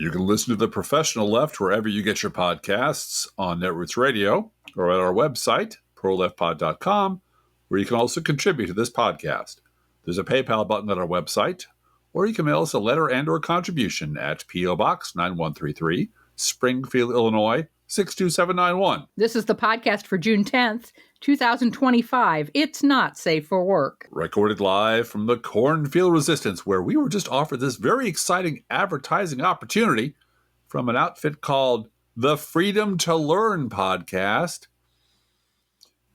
You can listen to The Professional Left wherever you get your podcasts on Netroots Radio or at our website, proleftpod.com, where you can also contribute to this podcast. There's a PayPal button at our website, or you can mail us a letter and or contribution at P.O. Box 9133, Springfield, Illinois, 62791. This is the podcast for June 10th, 2025. It's not safe for work. Recorded live from the Cornfield Resistance, where we were just offered this very exciting advertising opportunity from an outfit called the Freedom to Learn podcast.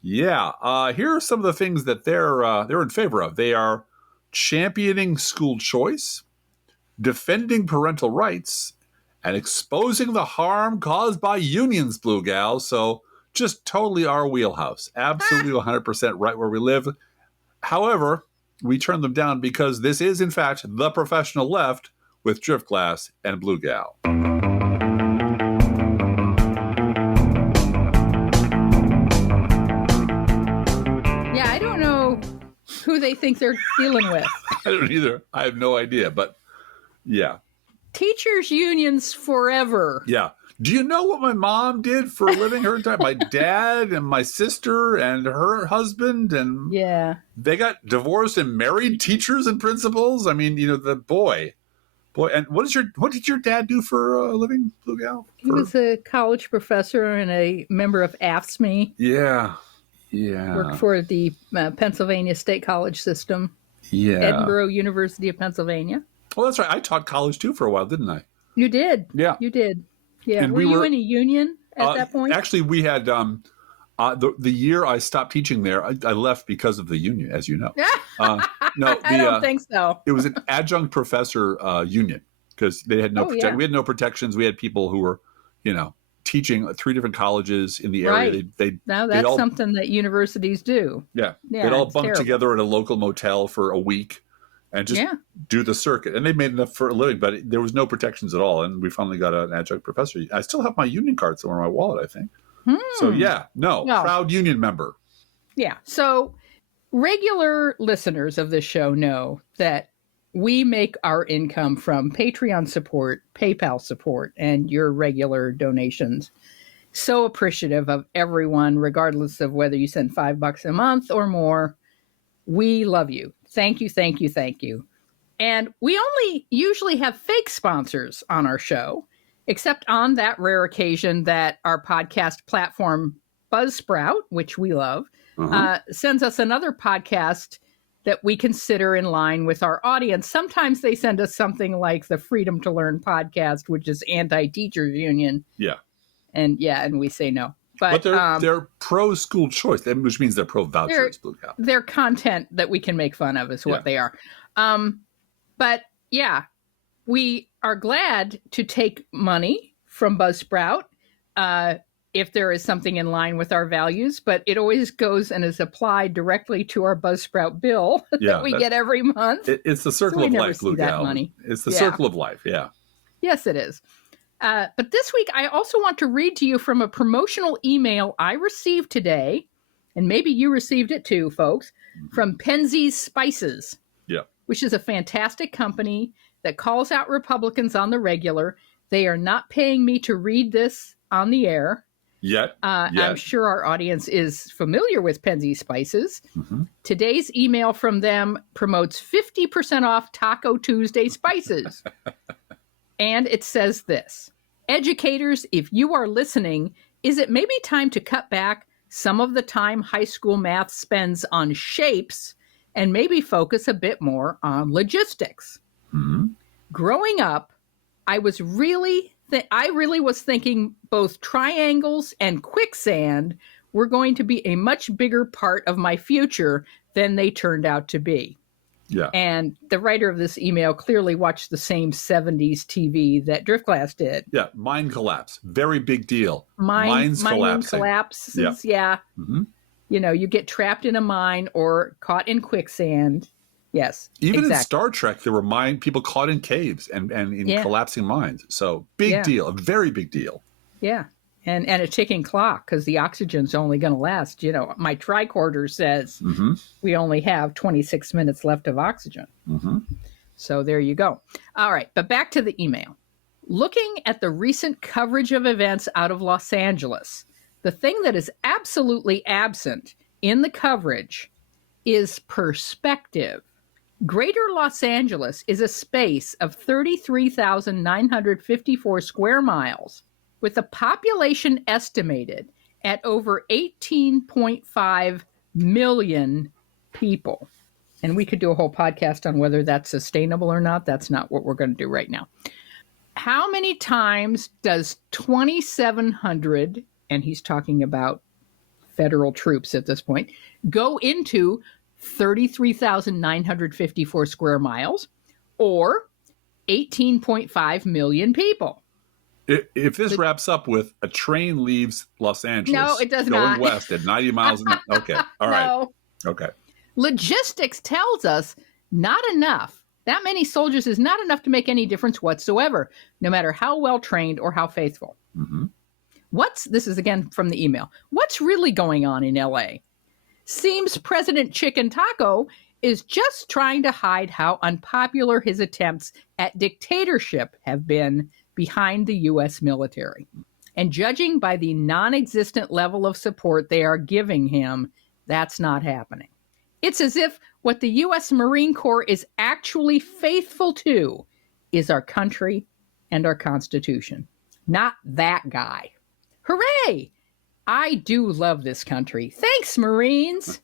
Yeah, here are some of the things that they're in favor of. They are championing school choice, defending parental rights, and exposing the harm caused by unions, Blue Gal. So just totally our wheelhouse. Absolutely 100% right where we live. However, we turned them down because this is, in fact, The Professional Left with Driftglass and Blue Gal. Yeah, I don't know who they think they're dealing with. I don't either. I have no idea, but yeah. Teachers' unions forever. Yeah. Do you know what my mom did for a living her entire my dad and my sister and her husband, and they got divorced and married teachers and principals? I mean, you know, the boy. And what did your dad do for a living, Blue Gal? He was a college professor and a member of AFSCME. Yeah. Worked for the Pennsylvania State College system. Yeah. Edinburgh University of Pennsylvania. Well, that's right. I taught college too for a while, didn't I? You did. Yeah. You did. Yeah. And were you in a union at that point? Actually, we had the year I stopped teaching there, I left because of the union, as you know. No, I don't think so. It was an adjunct professor union because they had no we had no protections. We had people who were, you know, teaching 3 different colleges in the area. Right. Now that's something that universities do. Yeah. They'd all bunk together at a local motel for a week and just do the circuit. And they made enough for a living, but there was no protections at all. And we finally got an adjunct professor. I still have my union card somewhere in my wallet, I think. So proud union member. Yeah. So regular listeners of this show know that we make our income from Patreon support, PayPal support, and your regular donations. So appreciative of everyone, regardless of whether you send $5 a month or more. We love you. Thank you, thank you, thank you. And we only usually have fake sponsors on our show, except on that rare occasion that our podcast platform, Buzzsprout, which we love, sends us another podcast that we consider in line with our audience. Sometimes they send us something like the Freedom to Learn podcast, which is anti-teachers union. Yeah. And we say no. But they're pro-school choice, which means they're pro-vouchers, Blue Cow. Their content that we can make fun of is what they are. But yeah, we are glad to take money from Buzzsprout if there is something in line with our values, but it always goes and is applied directly to our Buzzsprout bill that we get every month. It's the circle of life, Blue Gal. Money. It's the circle of life, yeah. Yes, it is. But this week, I also want to read to you from a promotional email I received today, and maybe you received it too, folks, from Penzeys Spices, which is a fantastic company that calls out Republicans on the regular. They are not paying me to read this on the air. Yet. I'm sure our audience is familiar with Penzeys Spices. Today's email from them promotes 50% off Taco Tuesday spices. And it says this: educators, if you are listening, is it maybe time to cut back some of the time high school math spends on shapes and maybe focus a bit more on logistics? Growing up, I really was thinking both triangles and quicksand were going to be a much bigger part of my future than they turned out to be. Yeah. And the writer of this email clearly watched the same 70s TV that Driftglass did. Yeah. Mind collapse. Very big deal. Mines collapsing. Collapses. Yeah. You know, you get trapped in a mine or caught in quicksand. Yes. Even in Star Trek, there were people caught in caves and in collapsing mines. So big deal. A very big deal. Yeah. And a ticking clock, because the oxygen's only going to last. You know, my tricorder says we only have 26 minutes left of oxygen. So there you go. All right. But back to the email. Looking at the recent coverage of events out of Los Angeles, the thing that is absolutely absent in the coverage is perspective. Greater Los Angeles is a space of 33,954 square miles, with a population estimated at over 18.5 million people. And we could do a whole podcast on whether that's sustainable or not. That's not what we're going to do right now. How many times does 2,700, and he's talking about federal troops at this point, go into 33,954 square miles or 18.5 million people? If this wraps up with a train leaves Los Angeles, no, it does going not. west at 90 miles an hour. Okay, all right. No. Okay. Logistics tells us not enough. That many soldiers is not enough to make any difference whatsoever, no matter how well trained or how faithful. Mm-hmm. This is again from the email. What's really going on in LA? Seems President Chicken Taco is just trying to hide how unpopular his attempts at dictatorship have been behind the U.S. military. And judging by the non-existent level of support they are giving him, that's not happening. It's as if what the U.S. Marine Corps is actually faithful to is our country and our Constitution, not that guy. Hooray! I do love this country. Thanks, Marines.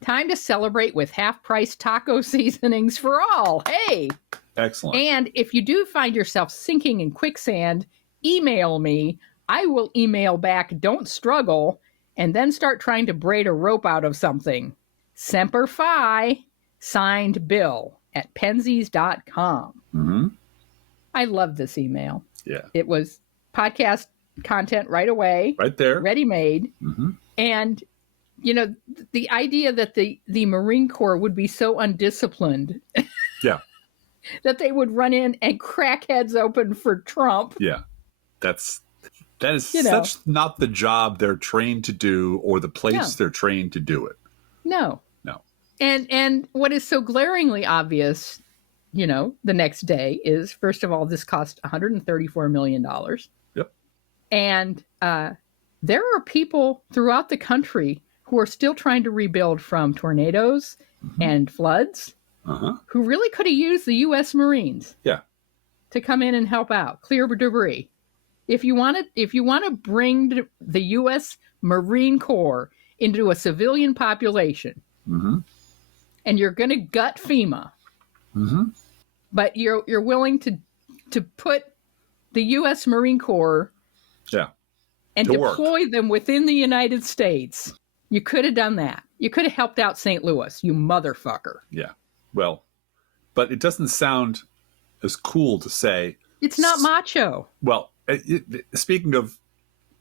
Time to celebrate with half-price taco seasonings for all. Hey! Excellent. And if you do find yourself sinking in quicksand, email me. I will email back, don't struggle, and then start trying to braid a rope out of something. Semper Fi, signed Bill at Penzies.com. Mm-hmm. I love this email. Yeah. It was podcast content right away. Right there. Ready-made. Mm-hmm. And, you know, the idea that the Marine Corps would be so undisciplined. Yeah. That they would run in and crack heads open for Trump. Yeah. That is such not the job they're trained to do or the place they're trained to do it. No. No. And what is so glaringly obvious, you know, the next day is, first of all, this cost $134 million. Yep. And there are people throughout the country who are still trying to rebuild from tornadoes and floods who really could have used the U.S. Marines to come in and help out, clear debris. If you want to bring the U.S. Marine Corps into a civilian population, and you're going to gut FEMA, but you're willing to put the U.S. Marine Corps and deploy them within the United States, you could have done that. You could have helped out St. Louis, you motherfucker. Yeah. Well, but it doesn't sound as cool to say. It's not macho. Well, speaking of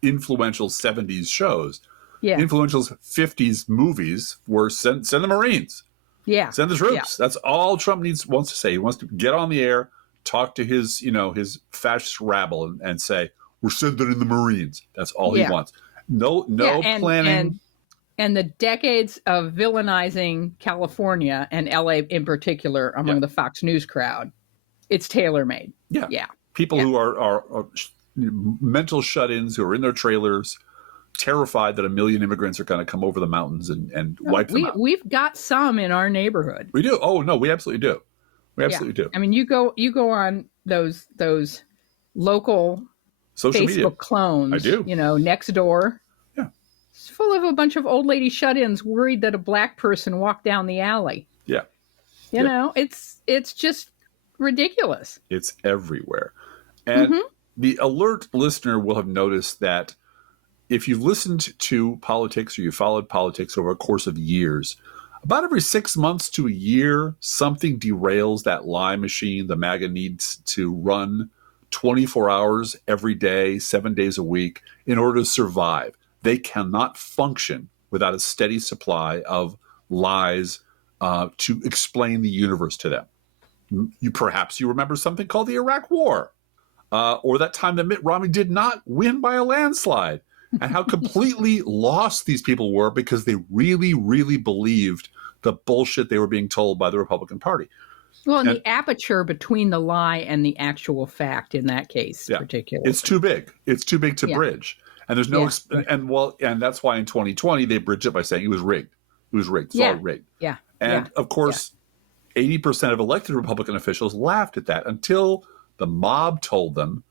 influential 70s shows, influential 50s movies were send the Marines. Yeah. Send the troops. That's all Trump wants to say. He wants to get on the air, talk to his fascist rabble and say, we're sending in the Marines. That's all he wants. No planning. And the decades of villainizing California and LA in particular among the Fox News crowd, it's tailor-made. Yeah. Yeah. People who are mental shut-ins who are in their trailers, terrified that 1 million immigrants are going to come over the mountains and wipe them out. We've got some in our neighborhood. We do. Oh, no, we absolutely do. We absolutely do. I mean, you go on those local social Facebook media clones. I do. Next door. Yeah. It's full of a bunch of old lady shut-ins worried that a black person walked down the alley. Yeah. You know, it's just ridiculous. It's everywhere. And the alert listener will have noticed that if you've listened to politics or you followed politics over a course of years, about every 6 months to a year, something derails that lie machine the MAGA needs to run 24 hours every day, 7 days a week in order to survive. They cannot function without a steady supply of lies to explain the universe to them. Perhaps you remember something called the Iraq War, or that time that Mitt Romney did not win by a landslide, and how completely lost these people were because they really, really believed the bullshit they were being told by the Republican Party. Well, and And the aperture between the lie and the actual fact in that case, particularly, it's too big. It's too big to Yeah. bridge. And there's no and that's why in 2020 they bridged it by saying it was rigged. It was rigged. It's all rigged. Yeah. And of course, 80% of elected Republican officials laughed at that until the mob told them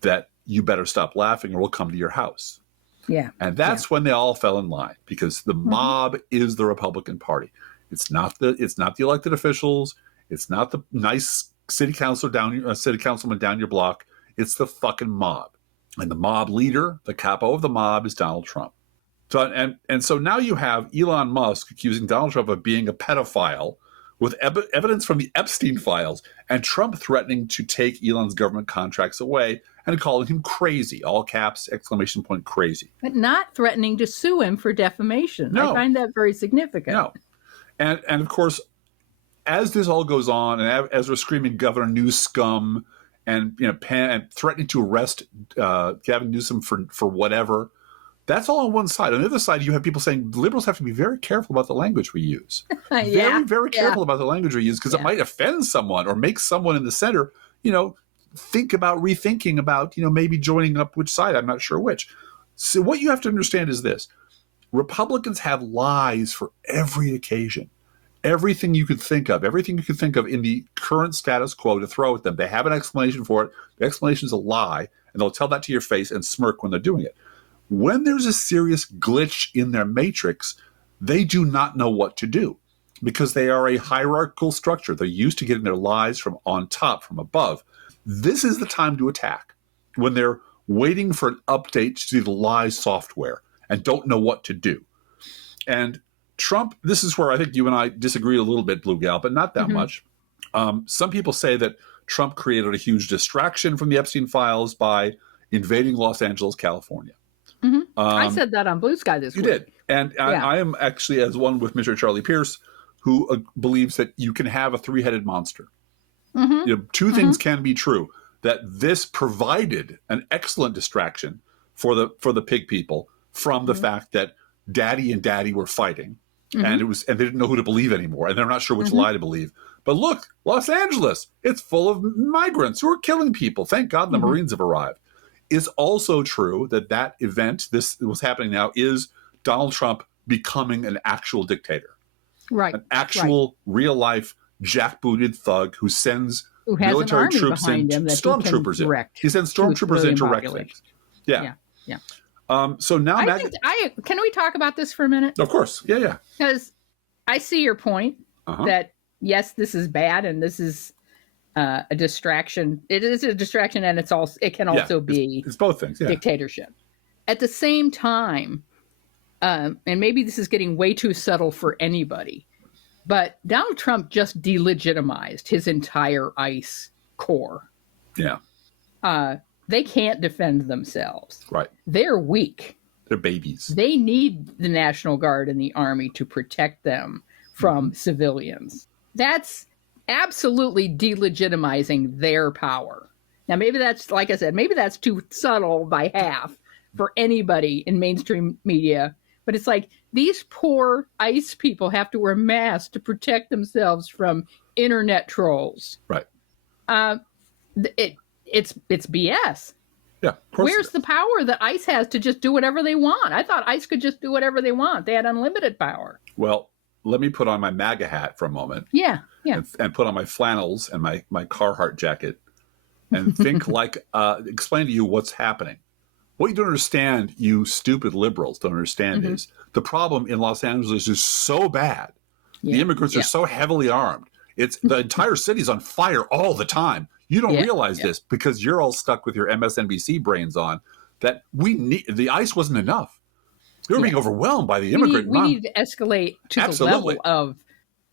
that you better stop laughing or we'll come to your house. Yeah. And that's when they all fell in line, because the mob is the Republican Party. It's not the elected officials. It's not the nice city councilman down your block. It's the fucking mob. And the mob leader, the capo of the mob, is Donald Trump. So and so now you have Elon Musk accusing Donald Trump of being a pedophile with evidence from the Epstein files, and Trump threatening to take Elon's government contracts away and calling him crazy, all caps, exclamation point, crazy. But not threatening to sue him for defamation. No. I find that very significant. No. And of course, as this all goes on, and as we're screaming Governor Newsome and and threatening to arrest Gavin Newsom for whatever, that's all on one side. On the other side, you have people saying liberals have to be very careful about the language we use. Very careful about the language we use, because it might offend someone or make someone in the center, rethinking about, maybe joining up which side. I'm not sure which. So what you have to understand is this. Republicans have lies for every occasion. Everything you could think of in the current status quo to throw at them. They have an explanation for it. The explanation is a lie, and they'll tell that to your face and smirk when they're doing it. When there's a serious glitch in their matrix, they do not know what to do, because they are a hierarchical structure. They're used to getting their lies from on top, from above. This is the time to attack, when they're waiting for an update to the lie software and don't know what to do. And Trump, this is where I think you and I disagree a little bit, Blue Gal, but not that much. Some people say that Trump created a huge distraction from the Epstein files by invading Los Angeles, California. I said that on Blue Sky this week. You did. And I am actually, as one with Mr. Charlie Pierce, who believes that you can have a three-headed monster. Two things can be true. That this provided an excellent distraction for the pig people from the fact that Daddy and Daddy were fighting, and they didn't know who to believe anymore, and they're not sure which lie to believe. But look, Los Angeles, it's full of migrants who are killing people. Thank God the Marines have arrived. It's also true that event, this was happening now, is Donald Trump becoming an actual dictator. Right. An actual real-life jackbooted thug who sends military an troops in, stormtroopers in. He sends stormtroopers in to wreck things. Yeah. So now, can we talk about this for a minute? Of course. Yeah. Because I see your point that yes, this is bad and this is a distraction. It is a distraction, and it can also be it's both things. Yeah. Dictatorship. At the same time, and maybe this is getting way too subtle for anybody, but Donald Trump just delegitimized his entire ICE corps. Yeah. They can't defend themselves. Right. They're weak. They're babies. They need the National Guard and the Army to protect them from civilians. That's absolutely delegitimizing their power. Now, maybe that's, like I said, maybe that's too subtle by half for anybody in mainstream media. But it's like these poor ICE people have to wear masks to protect themselves from internet trolls. Right. It's BS. Yeah. Where's the power that ICE has to just do whatever they want? I thought ICE could just do whatever they want. They had unlimited power. Well, let me put on my MAGA hat for a moment. Yeah. And put on my flannels and my Carhartt jacket and think explain to you what's happening. What you don't understand, you stupid liberals don't understand, is the problem in Los Angeles is so bad. Yeah. The immigrants are so heavily armed. It's the entire city's on fire all the time. You don't realize this because you're all stuck with your MSNBC brains on that the ICE wasn't enough. They were being overwhelmed by the immigrant. We need to escalate to the level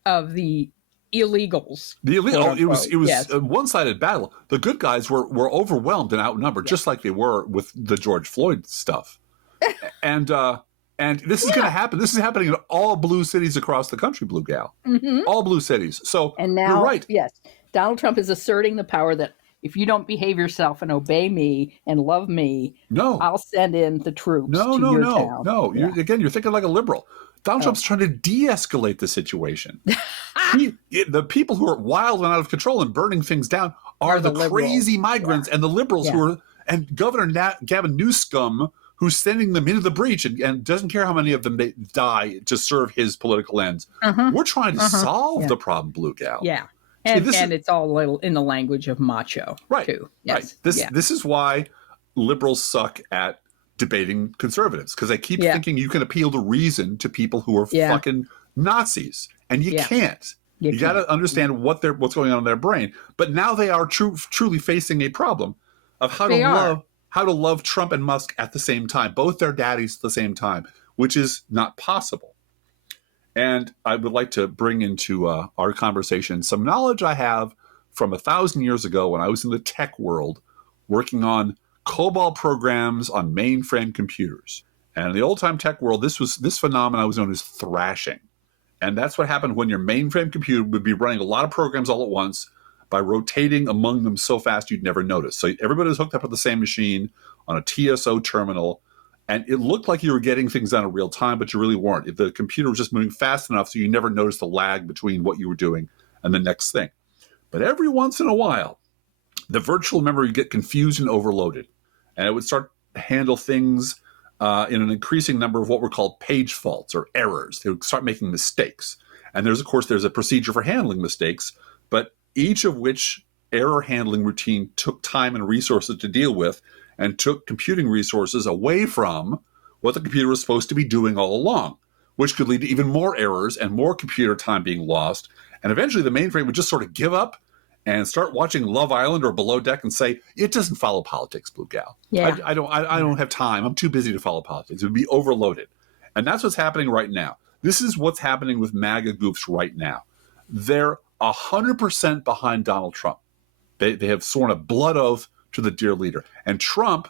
of the illegals. It was a one-sided battle. The good guys were overwhelmed and outnumbered, just like they were with the George Floyd stuff. And this is going to happen. This is happening in all blue cities across the country, Blue Gal. All blue cities. So and now, you're right. Yes, Donald Trump is asserting the power that if you don't behave yourself and obey me and love me, I'll send in the troops to your town. No. You're thinking like a liberal. Donald Trump's trying to de-escalate the situation. The people who are wild and out of control and burning things down are the crazy migrants and the liberals who are, and Governor Gavin Newsom, who's sending them into the breach and doesn't care how many of them they die to serve his political ends. We're trying to solve the problem, Blue Gal. Yeah. And it's all in the language of macho, too. Yes. Right. This is why liberals suck at debating conservatives, because they keep thinking you can appeal to reason to people who are fucking Nazis, and you can't. You got to understand what's going on in their brain. But now they are truly facing a problem of how to love Trump and Musk at the same time, both their daddies at the same time, which is not possible. And I would like to bring into our conversation some knowledge I have from 1,000 years ago when I was in the tech world working on COBOL programs on mainframe computers. And in the old-time tech world, this phenomenon was known as thrashing. And that's what happened when your mainframe computer would be running a lot of programs all at once by rotating among them so fast you'd never notice. So everybody was hooked up at the same machine on a TSO terminal, and it looked like you were getting things done in real time, but you really weren't. The computer was just moving fast enough so you never noticed the lag between what you were doing and the next thing. But every once in a while, the virtual memory would get confused and overloaded, and it would start to handle things in an increasing number of what were called page faults or errors. They would start making mistakes. And there's a procedure for handling mistakes, but each of which error handling routine took time and resources to deal with and took computing resources away from what the computer was supposed to be doing all along, which could lead to even more errors and more computer time being lost. And eventually the mainframe would just sort of give up and start watching Love Island or Below Deck and say, it doesn't follow politics, Blue Gal. Yeah. I don't have time. I'm too busy to follow politics. It would be overloaded. And that's what's happening right now. This is what's happening with MAGA goofs right now. They're 100% behind Donald Trump. They have sworn a blood oath to the dear leader. And Trump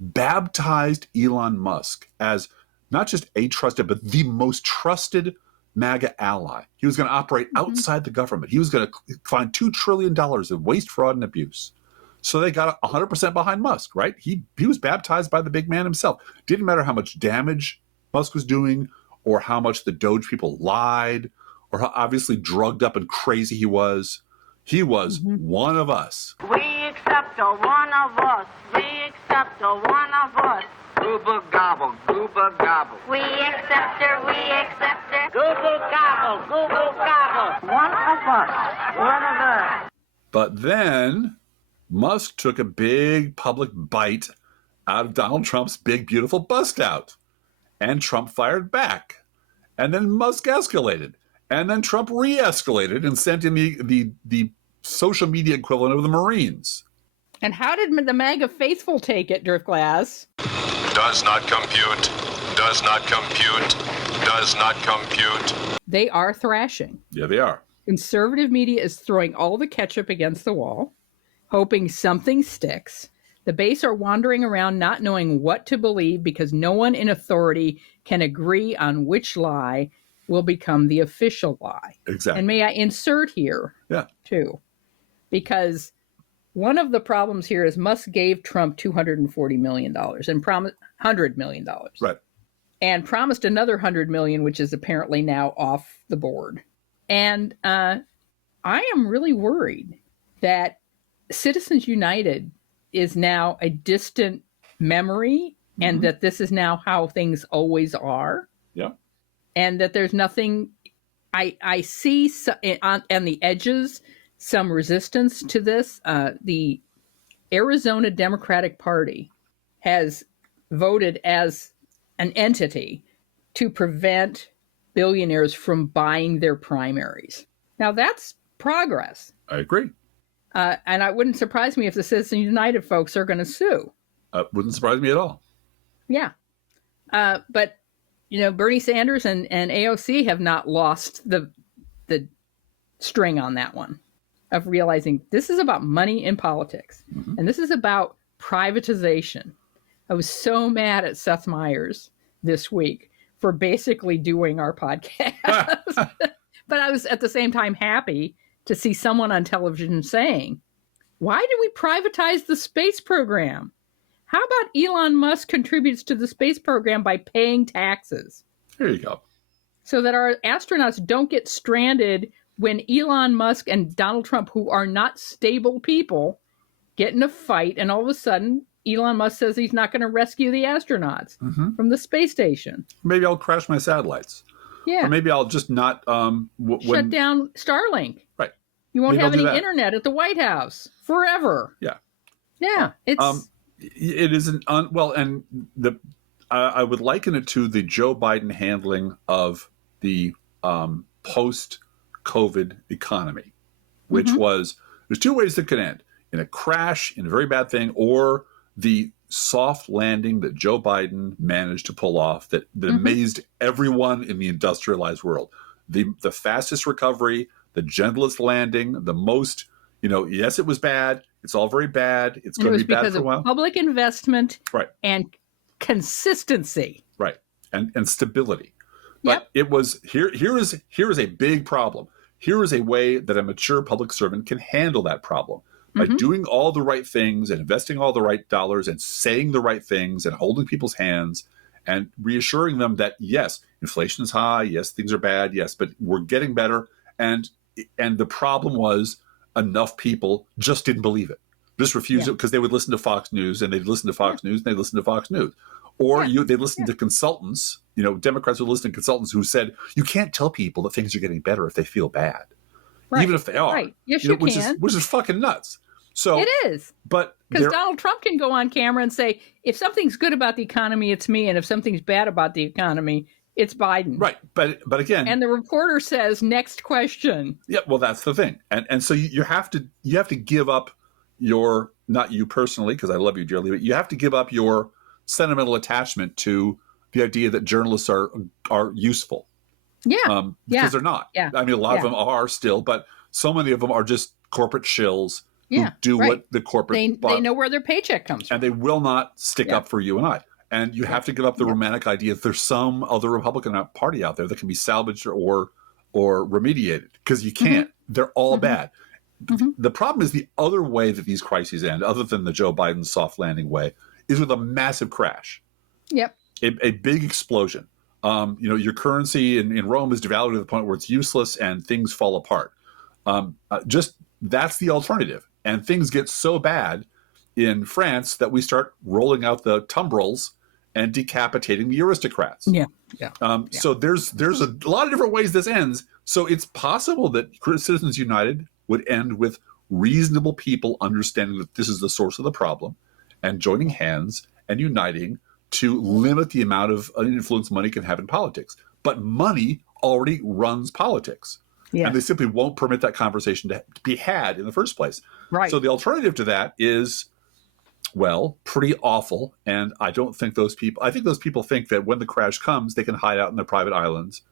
baptized Elon Musk as not just a trusted, but the most trusted MAGA ally. He was going to operate outside the government. He was going to find $2 trillion of waste, fraud, and abuse. So they got 100% behind Musk, right? He was baptized by the big man himself. Didn't matter how much damage Musk was doing or how much the Doge people lied or how obviously drugged up and crazy he was. He was one of us. We accept a one of us. We accept a one of us. Gooba gobble, gooba gobble. We accept her, we accept her. Gooba gobble, gooba gobble. One of us, one of us. But then Musk took a big public bite out of Donald Trump's big, beautiful bust out. And Trump fired back. And then Musk escalated. And then Trump re-escalated and sent in the social media equivalent of the Marines. And how did the MAGA faithful take it, Driftglass? Does not compute. Does not compute. Does not compute. They are thrashing. Yeah, they are. Conservative media is throwing all the ketchup against the wall, hoping something sticks. The base are wandering around not knowing what to believe because no one in authority can agree on which lie will become the official lie. Exactly. And may I insert here, too, because one of the problems here is Musk gave Trump $240 million and promised $100 million. Right. And promised another $100 million, which is apparently now off the board. And I am really worried that Citizens United is now a distant memory and that this is now how things always are. Yeah. And that there's nothing, I see on the edges some resistance to this. The Arizona Democratic Party has voted as an entity to prevent billionaires from buying their primaries. Now that's progress. I agree. And it wouldn't surprise me if the Citizens United folks are going to sue. Wouldn't surprise me at all. Yeah. But, you know, Bernie Sanders and AOC have not lost the string on that one of realizing this is about money in politics. And this is about privatization. I was so mad at Seth Meyers this week for basically doing our podcast. But I was at the same time happy to see someone on television saying, why did we privatize the space program? How about Elon Musk contributes to the space program by paying taxes? There you go. so that our astronauts don't get stranded when Elon Musk and Donald Trump, who are not stable people, get in a fight, and all of a sudden Elon Musk says he's not going to rescue the astronauts from the space station. Maybe I'll crash my satellites. Yeah. Or maybe I'll just not shut down Starlink. Right. You won't Maybe have I'll do any that. internet at the White House forever. Yeah. Yeah. It's it is and I would liken it to the Joe Biden handling of the post-COVID economy, which was, there's two ways that could end: in a crash, in a very bad thing, or the soft landing that Joe Biden managed to pull off that amazed everyone in the industrialized world. The fastest recovery, the gentlest landing, the most, yes, it was bad. It's all very bad. It's going to be bad for a while. Public investment, right, and consistency, right, and stability. But it was here is a big problem. Here is a way that a mature public servant can handle that problem by doing all the right things and investing all the right dollars and saying the right things and holding people's hands and reassuring them that, yes, inflation is high. Yes, things are bad. Yes, but we're getting better. And the problem was enough people just didn't believe it. Just refused it because they would listen to Fox News and they'd listen to Fox News and they'd listen to Fox News. Or they listened to consultants, Democrats would listen to consultants who said, you can't tell people that things are getting better if they feel bad. Right. Even if they are. Right. Yes, you can. Which is fucking nuts. So it is. But because Donald Trump can go on camera and say, if something's good about the economy, it's me. And if something's bad about the economy, it's Biden. Right. But again. And the reporter says, next question. Yeah, well, that's the thing. And so you have to give up your, not you personally, because I love you dearly, but you have to give up your sentimental attachment to the idea that journalists are useful. Yeah. Because they're not. Yeah. I mean, a lot of them are still, but so many of them are just corporate shills who do what the corporate... They know where their paycheck comes from. And they will not stick up for you and I. And you have to give up the romantic idea that there's some other Republican party out there that can be salvaged or remediated, because you can't. They're all bad. The problem is the other way that these crises end, other than the Joe Biden soft landing way, is with a massive crash. Yep. A big explosion. Your currency in Rome is devalued to the point where it's useless and things fall apart. That's the alternative. And things get so bad in France that we start rolling out the tumbrils and decapitating the aristocrats. So there's a lot of different ways this ends. So it's possible that Citizens United would end with reasonable people understanding that this is the source of the problem and joining hands and uniting to limit the amount of influence money can have in politics. But money already runs politics. And they simply won't permit that conversation to be had in the first place. Right. So the alternative to that is, well, pretty awful. And I think those people think that when the crash comes, they can hide out in their private islands.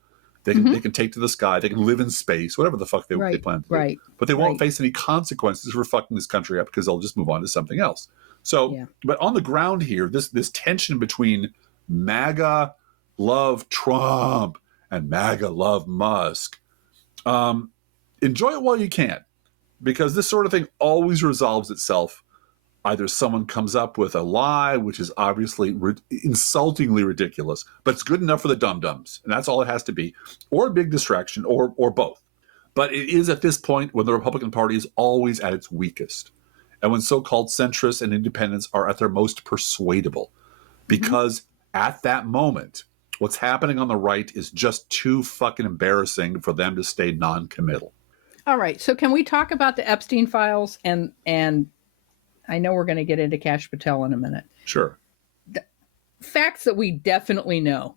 They can take to the sky. They can live in space, whatever the fuck they plan to do. Right. But they won't face any consequences for fucking this country up, because they'll just move on to something else. So, but on the ground here, this tension between MAGA love Trump and MAGA love Musk, enjoy it while you can, because this sort of thing always resolves itself. Either someone comes up with a lie, which is obviously insultingly ridiculous, but it's good enough for the dum-dums, and that's all it has to be, or a big distraction, or both. But it is at this point when the Republican Party is always at its weakest, and when so-called centrists and independents are at their most persuadable, because at that moment, what's happening on the right is just too fucking embarrassing for them to stay non-committal. All right, so can we talk about the Epstein files and I know we're going to get into Kash Patel in a minute. Sure. The facts that we definitely know.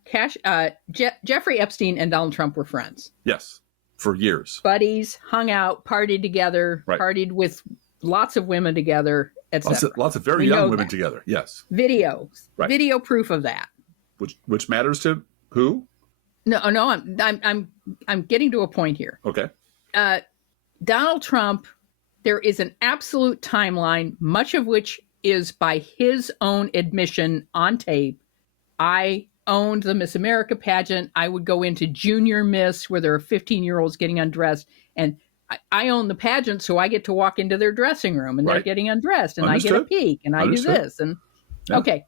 Jeffrey Epstein and Donald Trump were friends. Yes, for years. Buddies, hung out, partied together, partied with lots of women together, etc. Lots of very young women together, yes. Video proof of that. Which matters to who? No, I'm getting to a point here. Okay. Donald Trump, there is an absolute timeline, much of which is by his own admission on tape. I owned the Miss America pageant. I would go into Junior Miss where there are 15-year-olds getting undressed. And I own the pageant, so I get to walk into their dressing room and they're getting undressed. And I get a peek and I do this. And okay,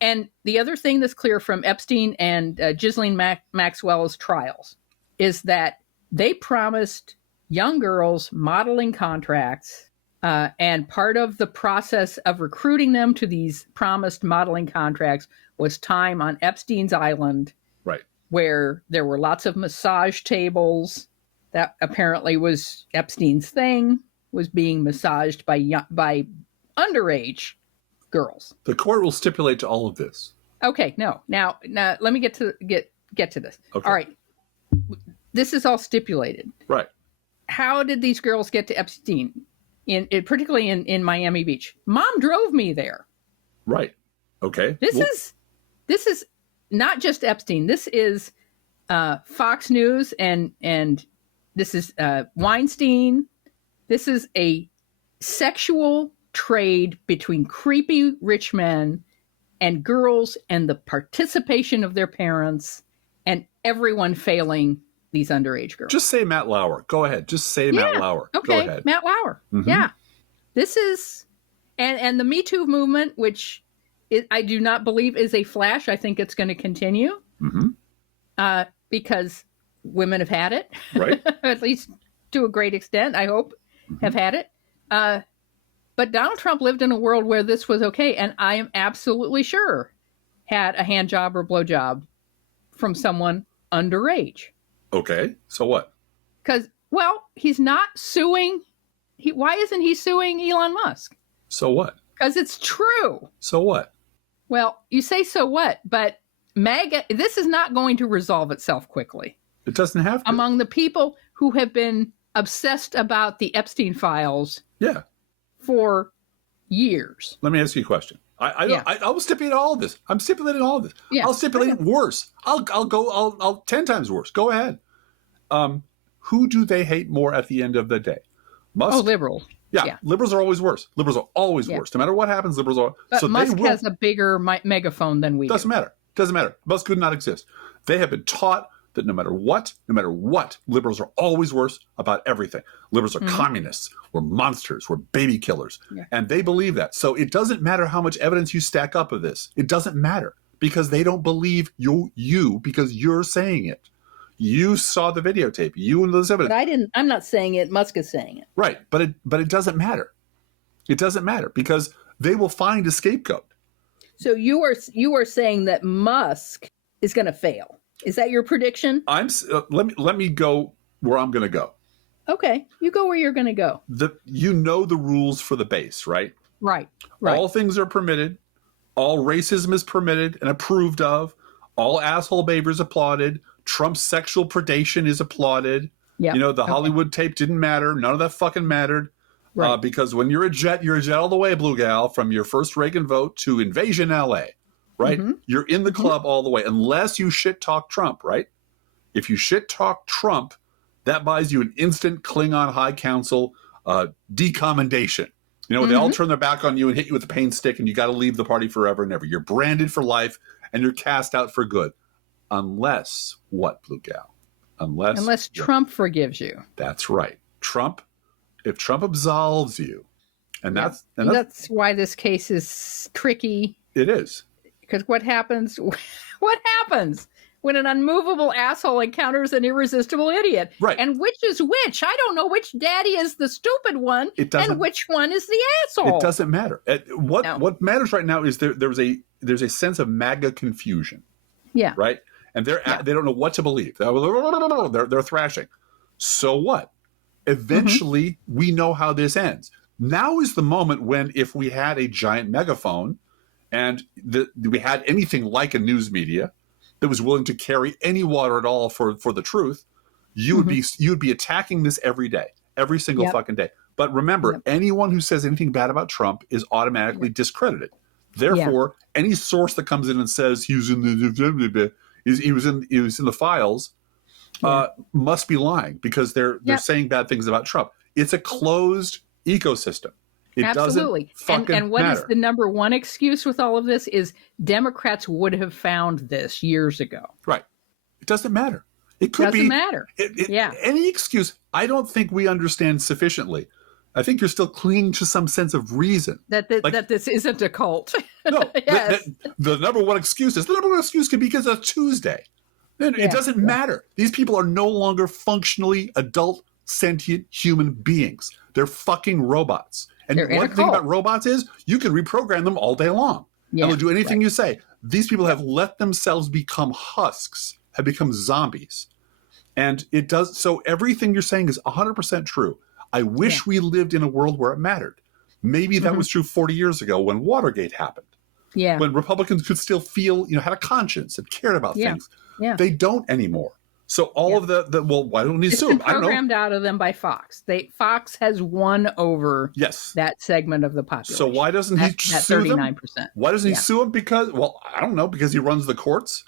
And the other thing that's clear from Epstein and Ghislaine Maxwell's trials is that they promised young girls modeling contracts, and part of the process of recruiting them to these promised modeling contracts was time on Epstein's Island, Right. where there were lots of massage tables. That apparently was Epstein's thing, was being massaged by underage girls. The court will stipulate to all of this. Okay, no. Now let me get to this. Okay. All right. This is all stipulated. Right. How did these girls get to Epstein? Particularly in Miami Beach. Mom drove me there. Right. Okay. This is not just Epstein. This is Fox News and this is Weinstein. This is a sexual trade between creepy rich men and girls, and the participation of their parents, and everyone failing these underage girls. Just say Matt Lauer. Go ahead. Just say Matt Lauer. Okay, Go ahead. Matt Lauer. Mhm. Yeah. This is, and the Me Too movement, which I do not believe is a flash. I think it's going to continue because women have had it. Right. At least to a great extent, I hope, have had it. But Donald Trump lived in a world where this was okay, and I am absolutely sure had a hand job or blow job from someone underage. Okay. So what? Because, well, he's not suing. Why isn't he suing Elon Musk? So what? Because it's true. So what? Well, you say so what, but this is not going to resolve itself quickly. It doesn't have to. Among the people who have been obsessed about the Epstein files Yeah. for years. Let me ask you a question. I will stipulate all of this. I'm stipulating all of this. Yeah. I'll stipulate it worse. I'll 10 times worse. Go ahead. Who do they hate more at the end of the day? Musk? Oh, liberal. Yeah. Liberals are always worse. Liberals are always worse. No matter what happens, liberals are. But so Musk they will, has a bigger megaphone than we doesn't do. matter. Doesn't matter. Musk could not exist. They have been taught that no matter what, liberals are always worse about everything. Liberals are communists. We're monsters. We're baby killers. Yeah. And they believe that. So it doesn't matter how much evidence you stack up of this. It doesn't matter because they don't believe you because you're saying it. You saw the videotape. You and those evidence. But I didn't. I'm not saying it. Musk is saying it. Right. But it doesn't matter. It doesn't matter because they will find a scapegoat. So you are saying that Musk is going to fail. Is that your prediction? Let me go where I'm going to go. Okay, you go where you're going to go. You know the rules for the base, right? Right. All things are permitted. All racism is permitted and approved of. All asshole behavior is applauded. Trump's sexual predation is applauded. Yeah. You know, the Hollywood tape didn't matter. None of that fucking mattered. Right. Because when you're a jet all the way, blue gal, from your first Reagan vote to Invasion LA, right? Mm-hmm. You're in the club all the way, unless you shit talk Trump, right? If you shit talk Trump, that buys you an instant Klingon High Council decommendation. You know, they all turn their back on you and hit you with a pain stick, and you got to leave the party forever and ever. You're branded for life, and you're cast out for good. Unless what, blue gal? Unless Trump forgives you. That's right. If Trump absolves you, and that's why this case is tricky. It is. Because what happens when an unmovable asshole encounters an irresistible idiot? Right. And which is which? I don't know which daddy is the stupid one and which one is the asshole. It doesn't matter. What matters right now is there's a sense of MAGA confusion. Yeah. Right? And they don't know what to believe. They're thrashing. So what? Eventually, we know how this ends. Now is the moment when, if we had a giant megaphone and we had anything like a news media that was willing to carry any water at all for the truth, you would be attacking this every day, every single fucking day. But remember, anyone who says anything bad about Trump is automatically discredited. Therefore, any source that comes in and says he was in the files must be lying because they're saying bad things about Trump. It's a closed ecosystem. It Absolutely. doesn't fucking and what matter. is the number one excuse with all of this is Democrats would have found this years ago. Right. It doesn't matter. It could be. Doesn't matter. Any excuse. I don't think we understand sufficiently I think you're still clinging to some sense of reason. That this isn't a cult. No, Yes. the number one excuse could be because it's Tuesday. It doesn't matter. These people are no longer functionally adult, sentient human beings. They're fucking robots. And one thing about robots is you can reprogram them all day long. Yeah, and they'll do anything you say. These people have let themselves become husks, have become zombies. And it does. So everything you're saying is 100% true. I wish we lived in a world where it mattered. Maybe that was true 40 years ago when Watergate happened. Yeah. When Republicans could still feel, had a conscience and cared about things. Yeah. They don't anymore. So all of well, why don't we sue them? It's been programmed out of them by Fox. Fox has won over that segment of the population. So why doesn't he sue 39%. them? Why doesn't he sue them? Because, well, I don't know, because he runs the courts?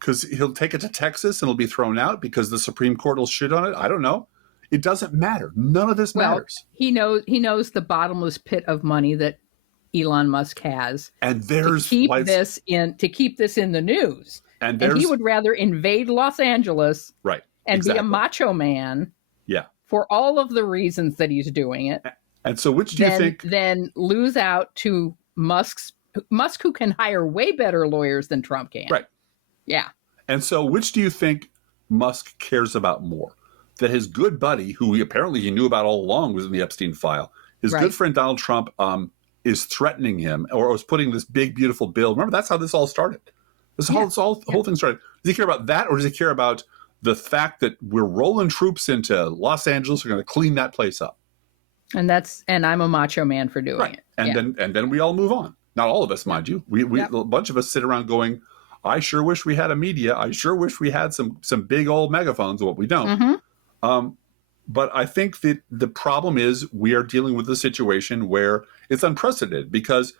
Because he'll take it to Texas and it'll be thrown out because the Supreme Court will shit on it? I don't know. It doesn't matter. None of this matters. He knows the bottomless pit of money that Elon Musk has. And there's to keep this in the news. And he would rather invade Los Angeles and be a macho man for all of the reasons that he's doing it. And so which do you think? Then lose out to Musk, who can hire way better lawyers than Trump can. Right. Yeah. And so which do you think Musk cares about more? That his good buddy, who he knew about all along, was in the Epstein file. His good friend Donald Trump is threatening him or was putting this big, beautiful bill. Remember, that's how this all started. The whole thing started. Does he care about that, or does he care about the fact that we're rolling troops into Los Angeles? We're going to clean that place up. And I'm a macho man for doing it. And then we all move on. Not all of us, mind you. We a bunch of us sit around going, I sure wish we had a media. I sure wish we had some big old megaphones. What we don't. But I think that the problem is we are dealing with a situation where it's unprecedented because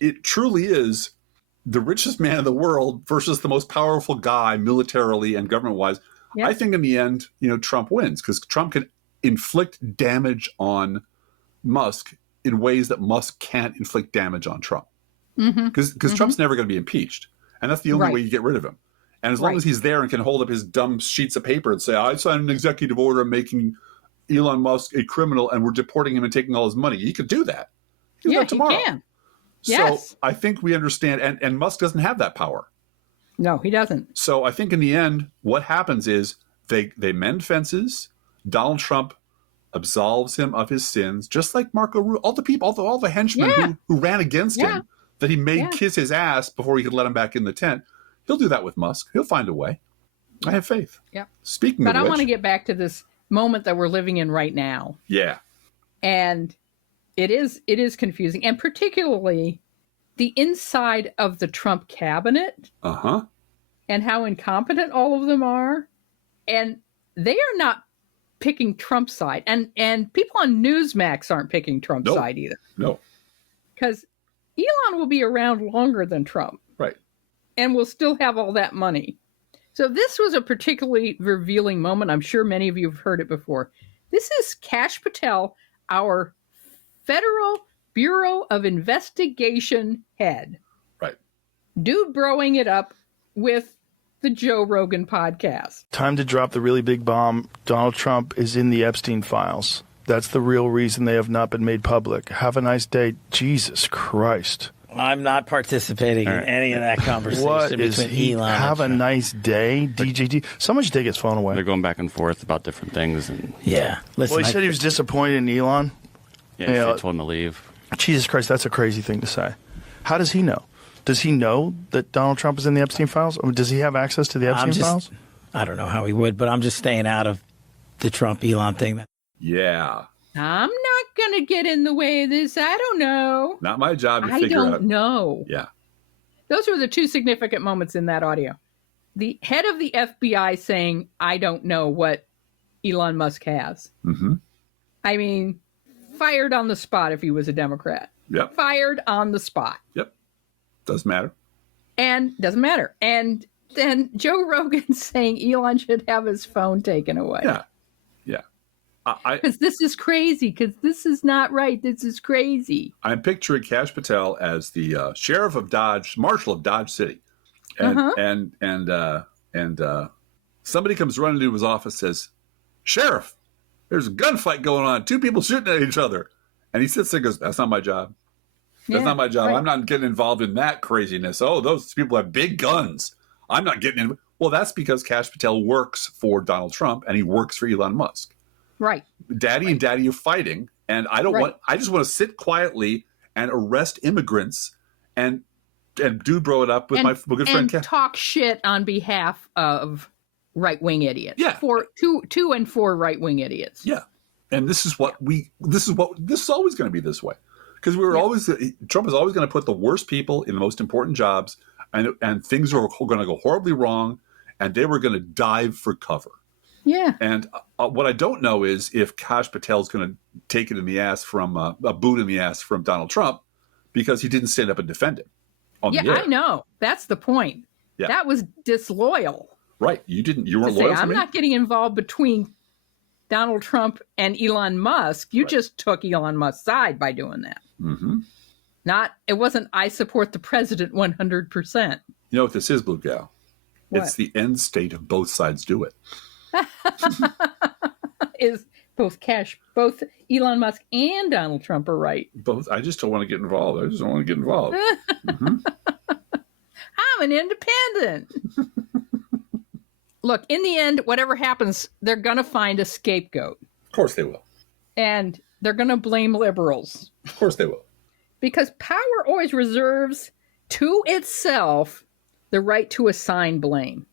it truly is the richest man in the world versus the most powerful guy militarily and government-wise. Yep. I think in the end, Trump wins because Trump can inflict damage on Musk in ways that Musk can't inflict damage on Trump. Because Trump's never going to be impeached. And that's the only way you get rid of him. And as long as he's there and can hold up his dumb sheets of paper and say, I signed an executive order making Elon Musk a criminal and we're deporting him and taking all his money. He could do that. He can. Yes. So I think we understand. And Musk doesn't have that power. No, he doesn't. So I think in the end, what happens is they mend fences. Donald Trump absolves him of his sins, just like Marco Rubio, all the people, all the henchmen who ran against him that he made kiss his ass before he could let him back in the tent. He'll do that with Musk. He'll find a way. I have faith. Yeah. Speaking of which, I want to get back to this moment that we're living in right now. Yeah. And it is confusing, and particularly the inside of the Trump cabinet. And how incompetent all of them are. And they are not picking Trump's side. And people on Newsmax aren't picking Trump's side either. No. Because Elon will be around longer than Trump. Right. And will still have all that money. So this was a particularly revealing moment. I'm sure many of you have heard it before. This is Kash Patel, our Federal Bureau of Investigation head. Right. Dude broing it up with the Joe Rogan podcast. Time to drop the really big bomb. Donald Trump is in the Epstein files. That's the real reason they have not been made public. Have a nice day. Jesus Christ. I'm not participating in any of that conversation between Elon have and a nice day, DJD. Someone should take his phone away. They're going back and forth about different things. And listen. Well, he said he was disappointed in Elon. Yeah, he told him to leave. Jesus Christ, that's a crazy thing to say. How does he know? Does he know that Donald Trump is in the Epstein files? I mean, does he have access to the Epstein files? I don't know how he would, but I'm just staying out of the Trump-Elon thing. Yeah. I'm not going to get in the way of this. I don't know. Not my job to figure out. I don't know. Yeah. Those were the two significant moments in that audio. The head of the FBI saying, I don't know what Elon Musk has. I mean, fired on the spot if he was a Democrat. Yep. Fired on the spot. Yep. Doesn't matter. And doesn't matter. And then Joe Rogan saying Elon should have his phone taken away. Yeah. Yeah. Because this is crazy. Because this is not right. This is crazy. I'm picturing Kash Patel as the sheriff of Dodge, marshal of Dodge City. And somebody comes running into his office, says, Sheriff, There's a gunfight going on. 2 people shooting at each other. And he sits there and goes, that's not my job. That's not my job. Right. I'm not getting involved in that craziness. Oh, those people have big guns. I'm not getting in. Well, that's because Kash Patel works for Donald Trump and he works for Elon Musk. Right. Daddy and Daddy are fighting. And I just want to sit quietly and arrest immigrants and bro it up with my good friend Kash. And talk shit on behalf of right-wing idiots. Yeah. For two and four right-wing idiots. Yeah. And this is always going to be this way. Because Trump is always going to put the worst people in the most important jobs, and things are going to go horribly wrong, and they were going to dive for cover. Yeah. And what I don't know is if Kash Patel is going to take it in the ass from a boot in the ass from Donald Trump because he didn't stand up and defend him. I know. That's the point. Yeah. That was disloyal. Right. You weren't loyal to me. I'm not getting involved between Donald Trump and Elon Musk. You just took Elon Musk's side by doing that. Mm-hmm. It wasn't, I support the president 100%. You know what this is, Blue Gal? What? It's the end state of both sides do it. Is both Elon Musk and Donald Trump are right. Both. I just don't want to get involved. Mm-hmm. I'm an independent. Look, in the end, whatever happens, they're going to find a scapegoat. Of course they will. And they're going to blame liberals. Of course they will. Because power always reserves to itself the right to assign blame.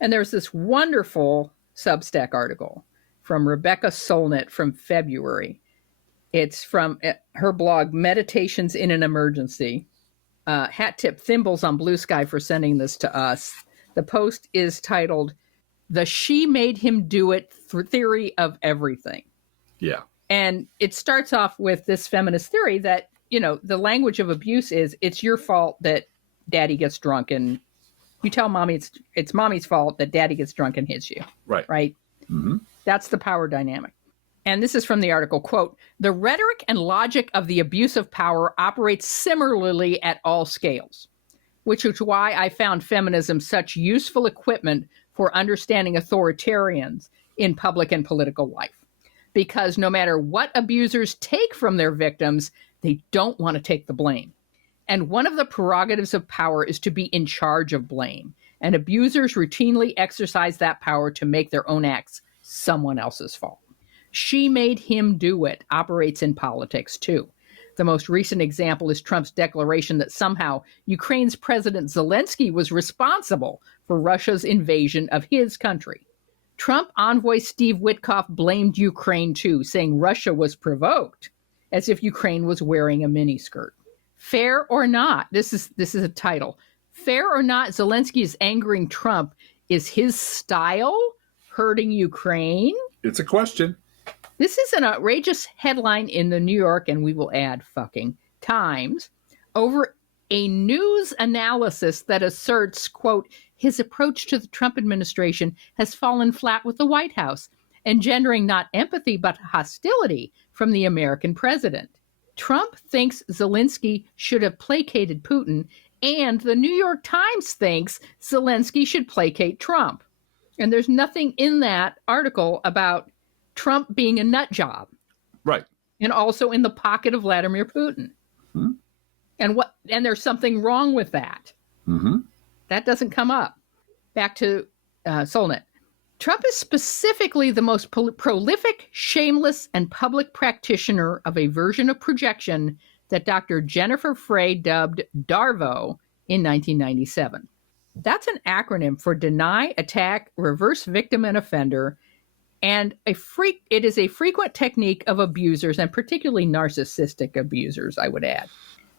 And there's this wonderful Substack article from Rebecca Solnit from February. It's from her blog, Meditations in an Emergency. Hat tip Thimbles on Blue Sky for sending this to us. The post is titled, The She Made Him Do It Theory of Everything. Yeah. And it starts off with this feminist theory that, the language of abuse is it's your fault that daddy gets drunk, and you tell mommy it's mommy's fault that daddy gets drunk and hits you. Right. Right. Mm-hmm. That's the power dynamic. And this is from the article, quote, the rhetoric and logic of the abuse of power operates similarly at all scales, which is why I found feminism such useful equipment for understanding authoritarians in public and political life. Because no matter what abusers take from their victims, they don't want to take the blame. And one of the prerogatives of power is to be in charge of blame. And abusers routinely exercise that power to make their own acts someone else's fault. She made him do it operates in politics, too. The most recent example is Trump's declaration that somehow Ukraine's President Zelensky was responsible for Russia's invasion of his country. Trump envoy Steve Witkoff blamed Ukraine, too, saying Russia was provoked, as if Ukraine was wearing a miniskirt. Fair or not, this is a title. Fair or not, Zelensky is angering Trump. Is his style hurting Ukraine? It's a question. This is an outrageous headline in the New York, and we will add fucking, Times, over a news analysis that asserts, quote, his approach to the Trump administration has fallen flat with the White House, engendering not empathy but hostility from the American president. Trump thinks Zelensky should have placated Putin, and the New York Times thinks Zelensky should placate Trump. And there's nothing in that article about Trump being a nut job. Right. And also in the pocket of Vladimir Putin. Mm-hmm. And there's something wrong with that. Mm-hmm. That doesn't come up. Back to Solnit. Trump is specifically the most prolific, shameless, and public practitioner of a version of projection that Dr. Jennifer Frey dubbed DARVO in 1997. That's an acronym for Deny, Attack, Reverse Victim and Offender, and it is a frequent technique of abusers, and particularly narcissistic abusers, I would add,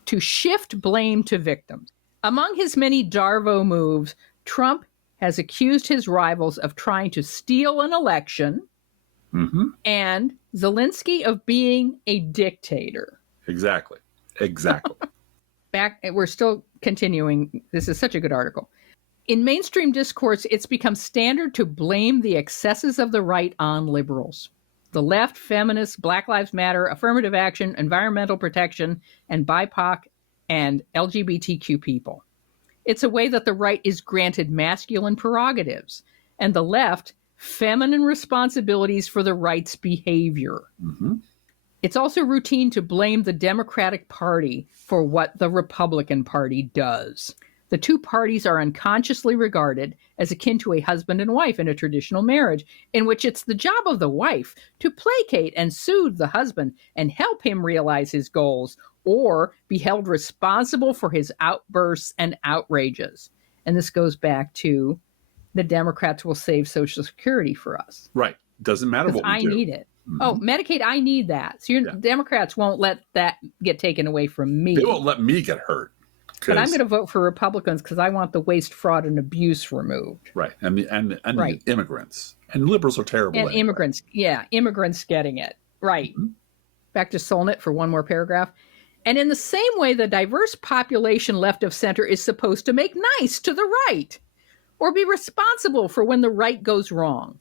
to shift blame to victims. Among his many DARVO moves, Trump has accused his rivals of trying to steal an election, and Zelensky of being a dictator. Exactly. We're still continuing. This is such a good article. In mainstream discourse, it's become standard to blame the excesses of the right on liberals. The left, feminists, Black Lives Matter, affirmative action, environmental protection, and BIPOC and LGBTQ people. It's a way that the right is granted masculine prerogatives, and the left feminine responsibilities for the right's behavior. Mm-hmm. It's also routine to blame the Democratic Party for what the Republican Party does. The two parties are unconsciously regarded as akin to a husband and wife in a traditional marriage, in which it's the job of the wife to placate and soothe the husband and help him realize his goals, or be held responsible for his outbursts and outrages. And this goes back to the Democrats will save Social Security for us. Right. Doesn't matter what we I do. need it. Mhm. Oh, Medicaid, I need that. So Democrats won't let that get taken away from me. They won't let me get hurt. But I'm going to vote for Republicans because I want the waste, fraud, and abuse removed. Right. And Right. the immigrants. And liberals are terrible. And anyway. immigrants. Yeah, immigrants getting it. Right. Mm-hmm. Back to Solnit for one more paragraph. And in the same way, the diverse population left of center is supposed to make nice to the right or be responsible for when the right goes wrong.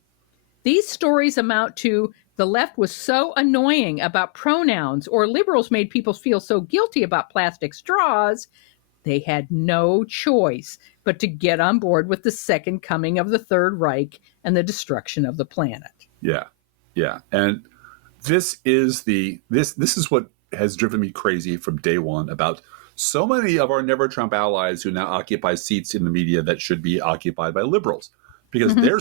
These stories amount to the left was so annoying about pronouns, or liberals made people feel so guilty about plastic straws, they had no choice but to get on board with the second coming of the Third Reich and the destruction of the planet. Yeah. Yeah. And this is what has driven me crazy from day one about so many of our Never Trump allies who now occupy seats in the media that should be occupied by liberals. Because they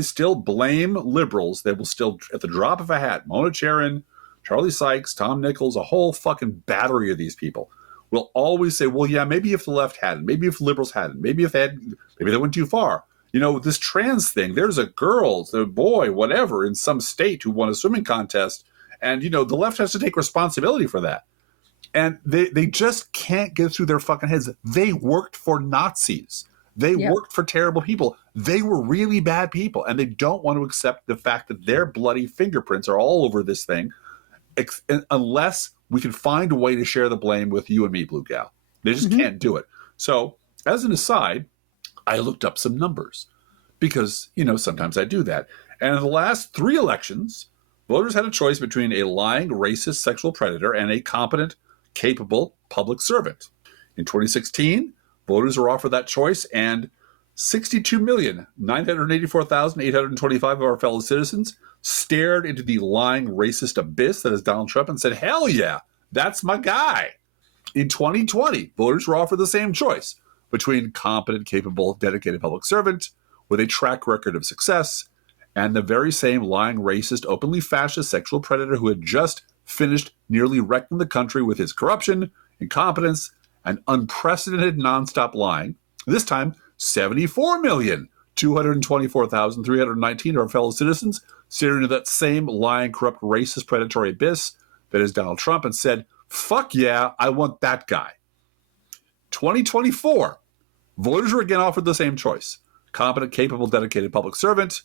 still blame liberals. They will still, at the drop of a hat, Mona Charen, Charlie Sykes, Tom Nichols, a whole fucking battery of these people will always say, well, yeah, maybe if the left hadn't, maybe if liberals hadn't, maybe they went too far. You know, this trans thing, there's a girl, a boy, whatever, in some state who won a swimming contest. And, you know, the left has to take responsibility for that. And they just can't get through their fucking heads. They worked for Nazis. They worked for terrible people. They were really bad people, and they don't want to accept the fact that their bloody fingerprints are all over this thing, unless we can find a way to share the blame with you and me, Blue Gal. They just can't do it. So, as an aside, I looked up some numbers because, you know, sometimes I do that. And in the last 3 elections, voters had a choice between a lying, racist sexual predator and a competent, capable public servant. In 2016, voters were offered that choice, and 62,984,825 of our fellow citizens stared into the lying racist abyss that is Donald Trump and said, hell yeah, that's my guy. In 2020, voters were offered the same choice between competent, capable, dedicated public servant with a track record of success and the very same lying racist, openly fascist sexual predator who had just finished nearly wrecking the country with his corruption, incompetence, and unprecedented nonstop lying. This time, 74,224,319 of our fellow citizens stared into that same lying, corrupt, racist, predatory abyss that is Donald Trump and said, fuck yeah, I want that guy. 2024, voters were again offered the same choice. Competent, capable, dedicated public servant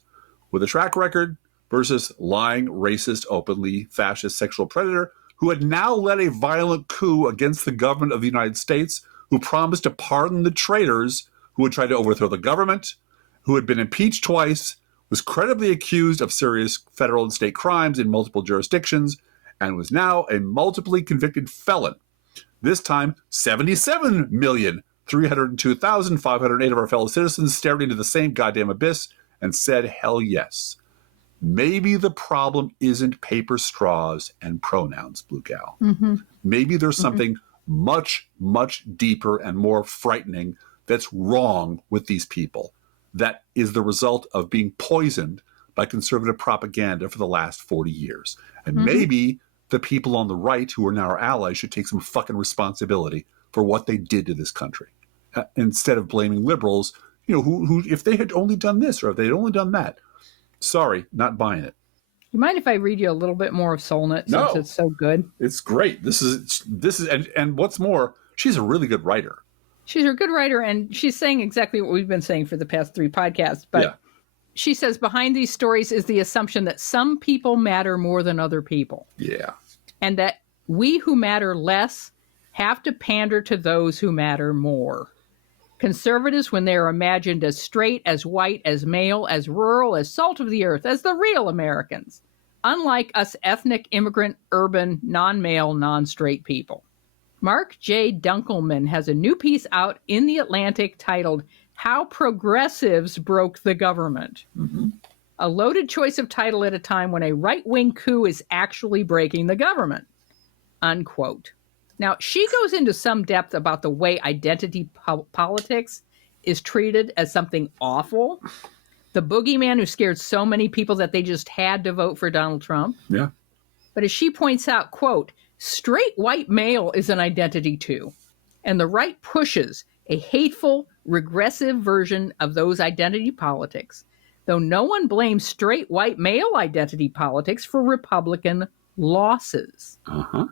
with a track record versus lying, racist, openly fascist sexual predator who had now led a violent coup against the government of the United States, who promised to pardon the traitors who had tried to overthrow the government, who had been impeached twice, was credibly accused of serious federal and state crimes in multiple jurisdictions, and was now a multiply convicted felon. This time, 77,302,508 of our fellow citizens stared into the same goddamn abyss and said, hell yes. Maybe the problem isn't paper straws and pronouns, Blue Gal. Maybe there's something much, much deeper and more frightening that's wrong with these people. That is the result of being poisoned by conservative propaganda for the last 40 years. And maybe the people on the right who are now our allies should take some fucking responsibility for what they did to this country. Instead of blaming liberals, you know, who if they had only done this or if they had only done that. Sorry, not buying it. You mind if I read you a little bit more of Solnit No. since it's so good? It's great. This is and what's more, she's a really good writer. She's a good writer, and she's saying exactly what we've been saying for the past 3 podcasts. But she says behind these stories is the assumption that some people matter more than other people. Yeah. And that we who matter less have to pander to those who matter more. Conservatives, when they are imagined as straight, as white, as male, as rural, as salt of the earth, as the real Americans, unlike us ethnic, immigrant, urban, non-male, non-straight people. Mark J. Dunkelman has a new piece out in The Atlantic titled How Progressives Broke the Government. Mm-hmm. A loaded choice of title at a time when a right-wing coup is actually breaking the government. Unquote. Now, she goes into some depth about the way identity politics is treated as something awful. The boogeyman who scared so many people that they just had to vote for Donald Trump. Yeah. But as she points out, quote, straight white male is an identity too. And the right pushes a hateful, regressive version of those identity politics, though no one blames straight white male identity politics for Republican losses. Uh-huh.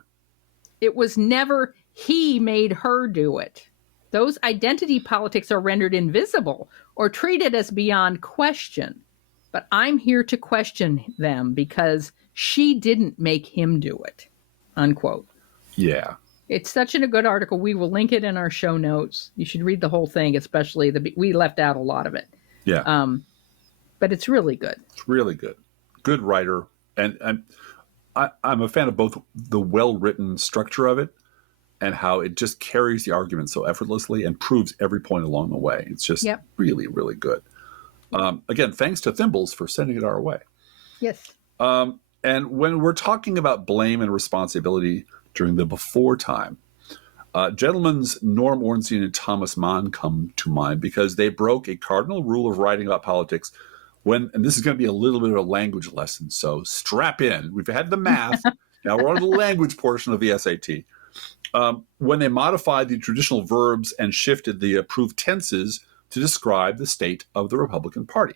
It was never he made her do it. Those identity politics are rendered invisible or treated as beyond question. But I'm here to question them because she didn't make him do it. Unquote. Yeah. It's such a good article. We will link it in our show notes. You should read the whole thing, especially we left out a lot of it. Yeah. But it's really good. It's really good. Good writer. And I'm a fan of both the well-written structure of it and how it just carries the argument so effortlessly and proves every point along the way. It's just really, really good. Again, thanks to Thimbles for sending it our way. Yes. And when we're talking about blame and responsibility during the before time, gentlemen's Norm Ornstein and Thomas Mann come to mind because they broke a cardinal rule of writing about politics and this is going to be a little bit of a language lesson, so strap in. We've had the math. Now we're on the language portion of the SAT. When they modified the traditional verbs and shifted the approved tenses to describe the state of the Republican Party.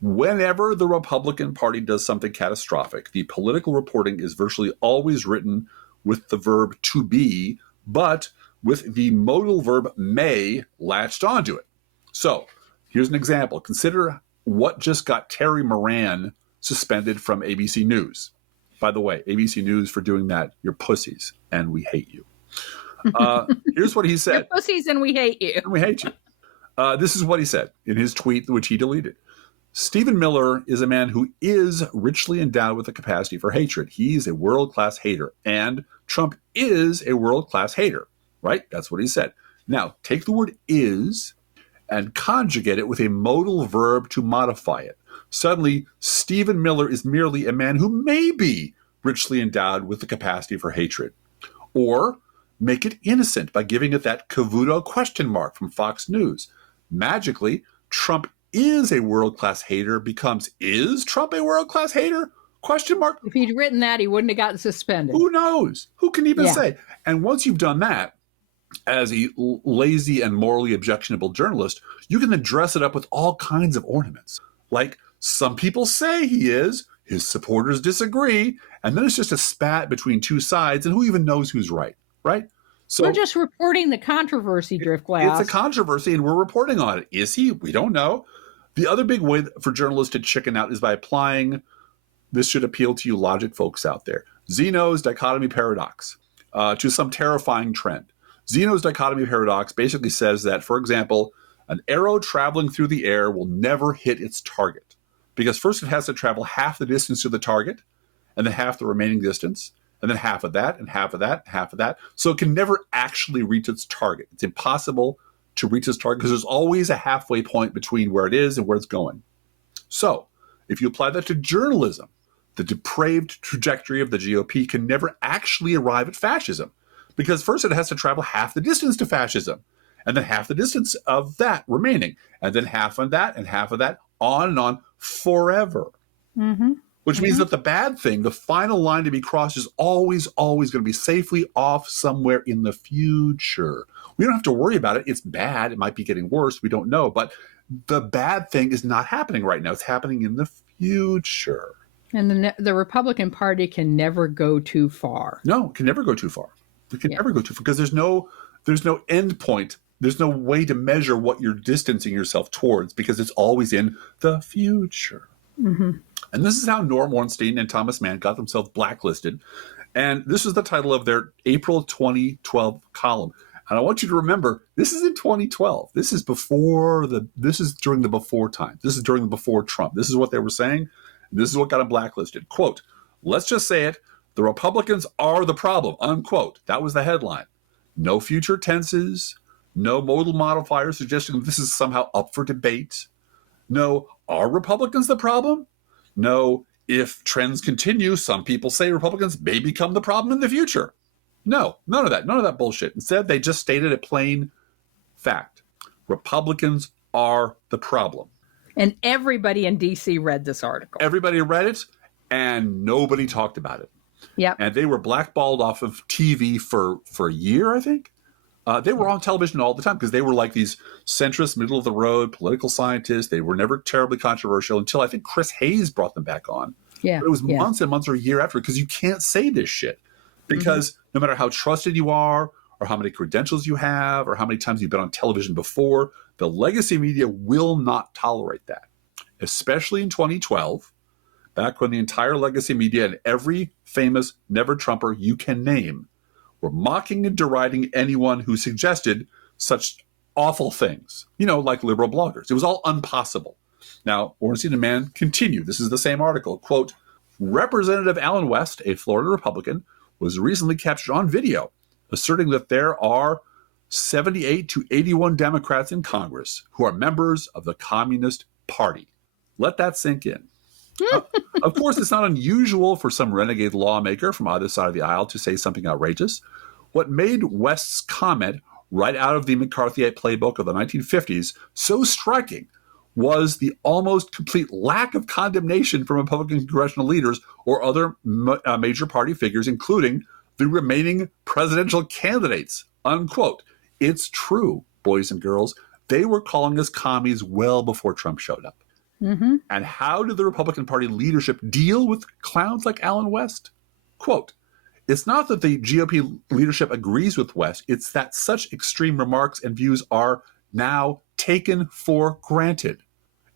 Whenever the Republican Party does something catastrophic, the political reporting is virtually always written with the verb to be, but with the modal verb may latched onto it. So here's an example. Consider what just got Terry Moran suspended from ABC News. By the way, ABC News, for doing that, you're pussies, and we hate you. Here's what he said. You're pussies and we hate you. And we hate you. This is what he said in his tweet, which he deleted. Stephen Miller is a man who is richly endowed with the capacity for hatred. He's a world-class hater, and Trump is a world-class hater, right? That's what he said. Now, take the word is and conjugate it with a modal verb to modify it. Suddenly, Stephen Miller is merely a man who may be richly endowed with the capacity for hatred. Or make it innocent by giving it that Cavuto question mark from Fox News. Magically, Trump is a world-class hater becomes, is Trump a world-class hater? Question mark. If he'd written that, he wouldn't have gotten suspended. Who knows? Who can even say? And once you've done that, as a lazy and morally objectionable journalist, you can then dress it up with all kinds of ornaments. Like, some people say he is, his supporters disagree, and then it's just a spat between two sides, and who even knows who's right? So we're just reporting the controversy, Driftglass. It's a controversy, and we're reporting on it. Is he? We don't know. The other big way for journalists to chicken out is by applying, this should appeal to you logic folks out there, Zeno's dichotomy paradox to some terrifying trend. Zeno's dichotomy paradox basically says that, for example, an arrow traveling through the air will never hit its target because first it has to travel half the distance to the target and then half the remaining distance, and then half of that, and half of that, and half of that. So it can never actually reach its target. It's impossible to reach its target because there's always a halfway point between where it is and where it's going. So if you apply that to journalism, the depraved trajectory of the GOP can never actually arrive at fascism because first it has to travel half the distance to fascism, and then half the distance of that remaining, and then half of that, and half of that, on and on forever. Mm-hmm. Which means that the bad thing, the final line to be crossed, is always, always going to be safely off somewhere in the future. We don't have to worry about it. It's bad. It might be getting worse. We don't know. But the bad thing is not happening right now. It's happening in the future. And the Republican Party can never go too far. No, it can never go too far. It can never go too far because there's no end point. There's no way to measure what you're distancing yourself towards because it's always in the future. Mm-hmm. And this is how Norm Ornstein and Thomas Mann got themselves blacklisted. And this is the title of their April 2012 column. And I want you to remember, this is in 2012. This is during the before time. This is during the before Trump. This is what they were saying. This is what got them blacklisted. Quote, let's just say it. The Republicans are the problem, unquote. That was the headline. No future tenses, No modal modifier suggesting this is somehow up for debate. No, are Republicans the problem? No, if trends continue, some people say Republicans may become the problem in the future. No, none of that bullshit. Instead, they just stated a plain fact. Republicans are the problem. And everybody in D.C. read this article. Everybody read it, and nobody talked about it. Yep. And they were blackballed off of TV for a year, I think. They were on television all the time because they were like these centrist, middle-of-the-road political scientists. They were never terribly controversial until I think Chris Hayes brought them back on. Yeah. But it was months and months or a year after because you can't say this shit. Because no matter how trusted you are or how many credentials you have or how many times you've been on television before, the legacy media will not tolerate that, especially in 2012, back when the entire legacy media and every famous never-Trumper you can name were mocking and deriding anyone who suggested such awful things, like liberal bloggers. It was all impossible. Now, Ornstein and Mann continue. This is the same article. Quote, Representative Alan West, a Florida Republican, was recently captured on video, asserting that there are 78 to 81 Democrats in Congress who are members of the Communist Party. Let that sink in. Of course, it's not unusual for some renegade lawmaker from either side of the aisle to say something outrageous. What made West's comment right out of the McCarthyite playbook of the 1950s so striking was the almost complete lack of condemnation from Republican congressional leaders or other major party figures, including the remaining presidential candidates, unquote. It's true, boys and girls. They were calling us commies well before Trump showed up. Mm-hmm. And how did the Republican Party leadership deal with clowns like Alan West? Quote, it's not that the GOP leadership agrees with West, it's that such extreme remarks and views are now taken for granted.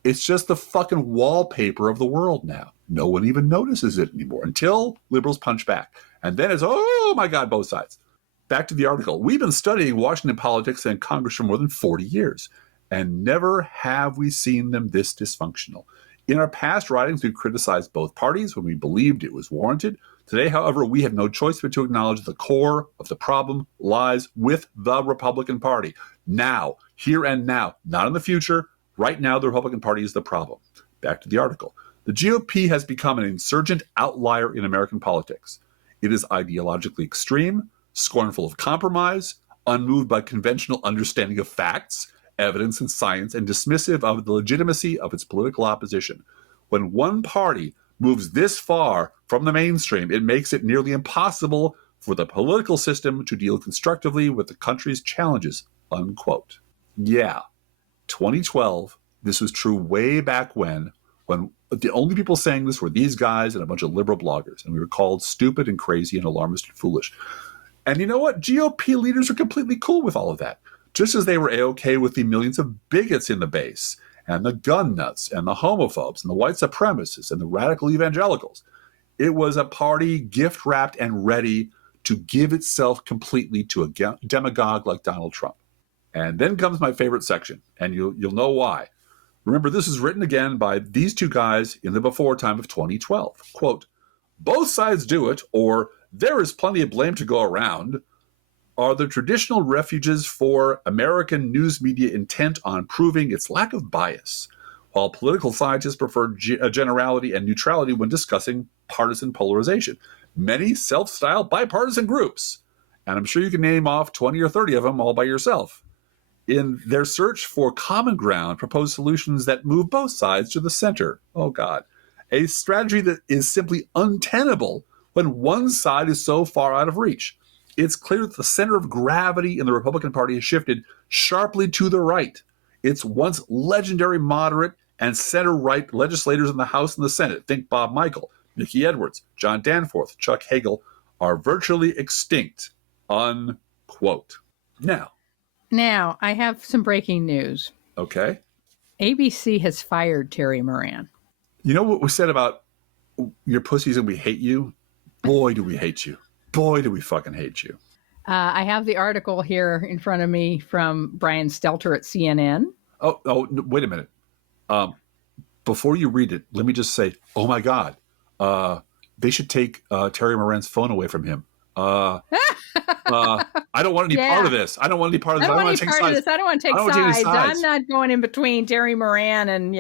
It's just the fucking wallpaper of the world now. No one even notices it anymore until liberals punch back. And then it's, oh my God, both sides. Back to the article. We've been studying Washington politics and Congress for more than 40 years, and never have we seen them this dysfunctional. In our past writings, we've criticized both parties when we believed it was warranted. Today, however, we have no choice but to acknowledge the core of the problem lies with the Republican Party. Now, here and now, not in the future. Right now, the Republican Party is the problem. Back to the article. The GOP has become an insurgent outlier in American politics. It is ideologically extreme, scornful of compromise, unmoved by conventional understanding of facts, evidence, and science, and dismissive of the legitimacy of its political opposition. When one party moves this far from the mainstream, it makes it nearly impossible for the political system to deal constructively with the country's challenges, unquote. Yeah, 2012, this was true way back when the only people saying this were these guys and a bunch of liberal bloggers, and we were called stupid and crazy and alarmist and foolish. And you know what? GOP leaders are completely cool with all of that, just as they were A-OK with the millions of bigots in the base, and the gun nuts, and the homophobes, and the white supremacists, and the radical evangelicals. It was a party gift-wrapped and ready to give itself completely to a demagogue like Donald Trump. And then comes my favorite section, and you'll know why. Remember, this is written again by these two guys in the before time of 2012. Quote, both sides do it, or there is plenty of blame to go around, are the traditional refuges for American news media intent on proving its lack of bias, while political scientists prefer generality and neutrality when discussing partisan polarization. Many self-styled bipartisan groups, and I'm sure you can name off 20 or 30 of them all by yourself, in their search for common ground, propose solutions that move both sides to the center. Oh, God. A strategy that is simply untenable when one side is so far out of reach. It's clear that the center of gravity in the Republican Party has shifted sharply to the right. Its once legendary moderate and center-right legislators in the House and the Senate, think Bob Michel, Mickey Edwards, John Danforth, Chuck Hagel, are virtually extinct, unquote. Now, I have some breaking news. Okay. ABC has fired Terry Moran. You know what we said about your pussies and we hate you? Boy, do we hate you. Boy, do we fucking hate you. I have the article here in front of me from Brian Stelter at CNN. Oh, wait a minute. Before you read it, let me just say, oh my God, they should take Terry Moran's phone away from him. I don't want any part of this. I don't want any part of this. I don't want to any take part of sides. this. I don't want to take I don't wanna take sides. any sides. I'm not going in between Terry Moran and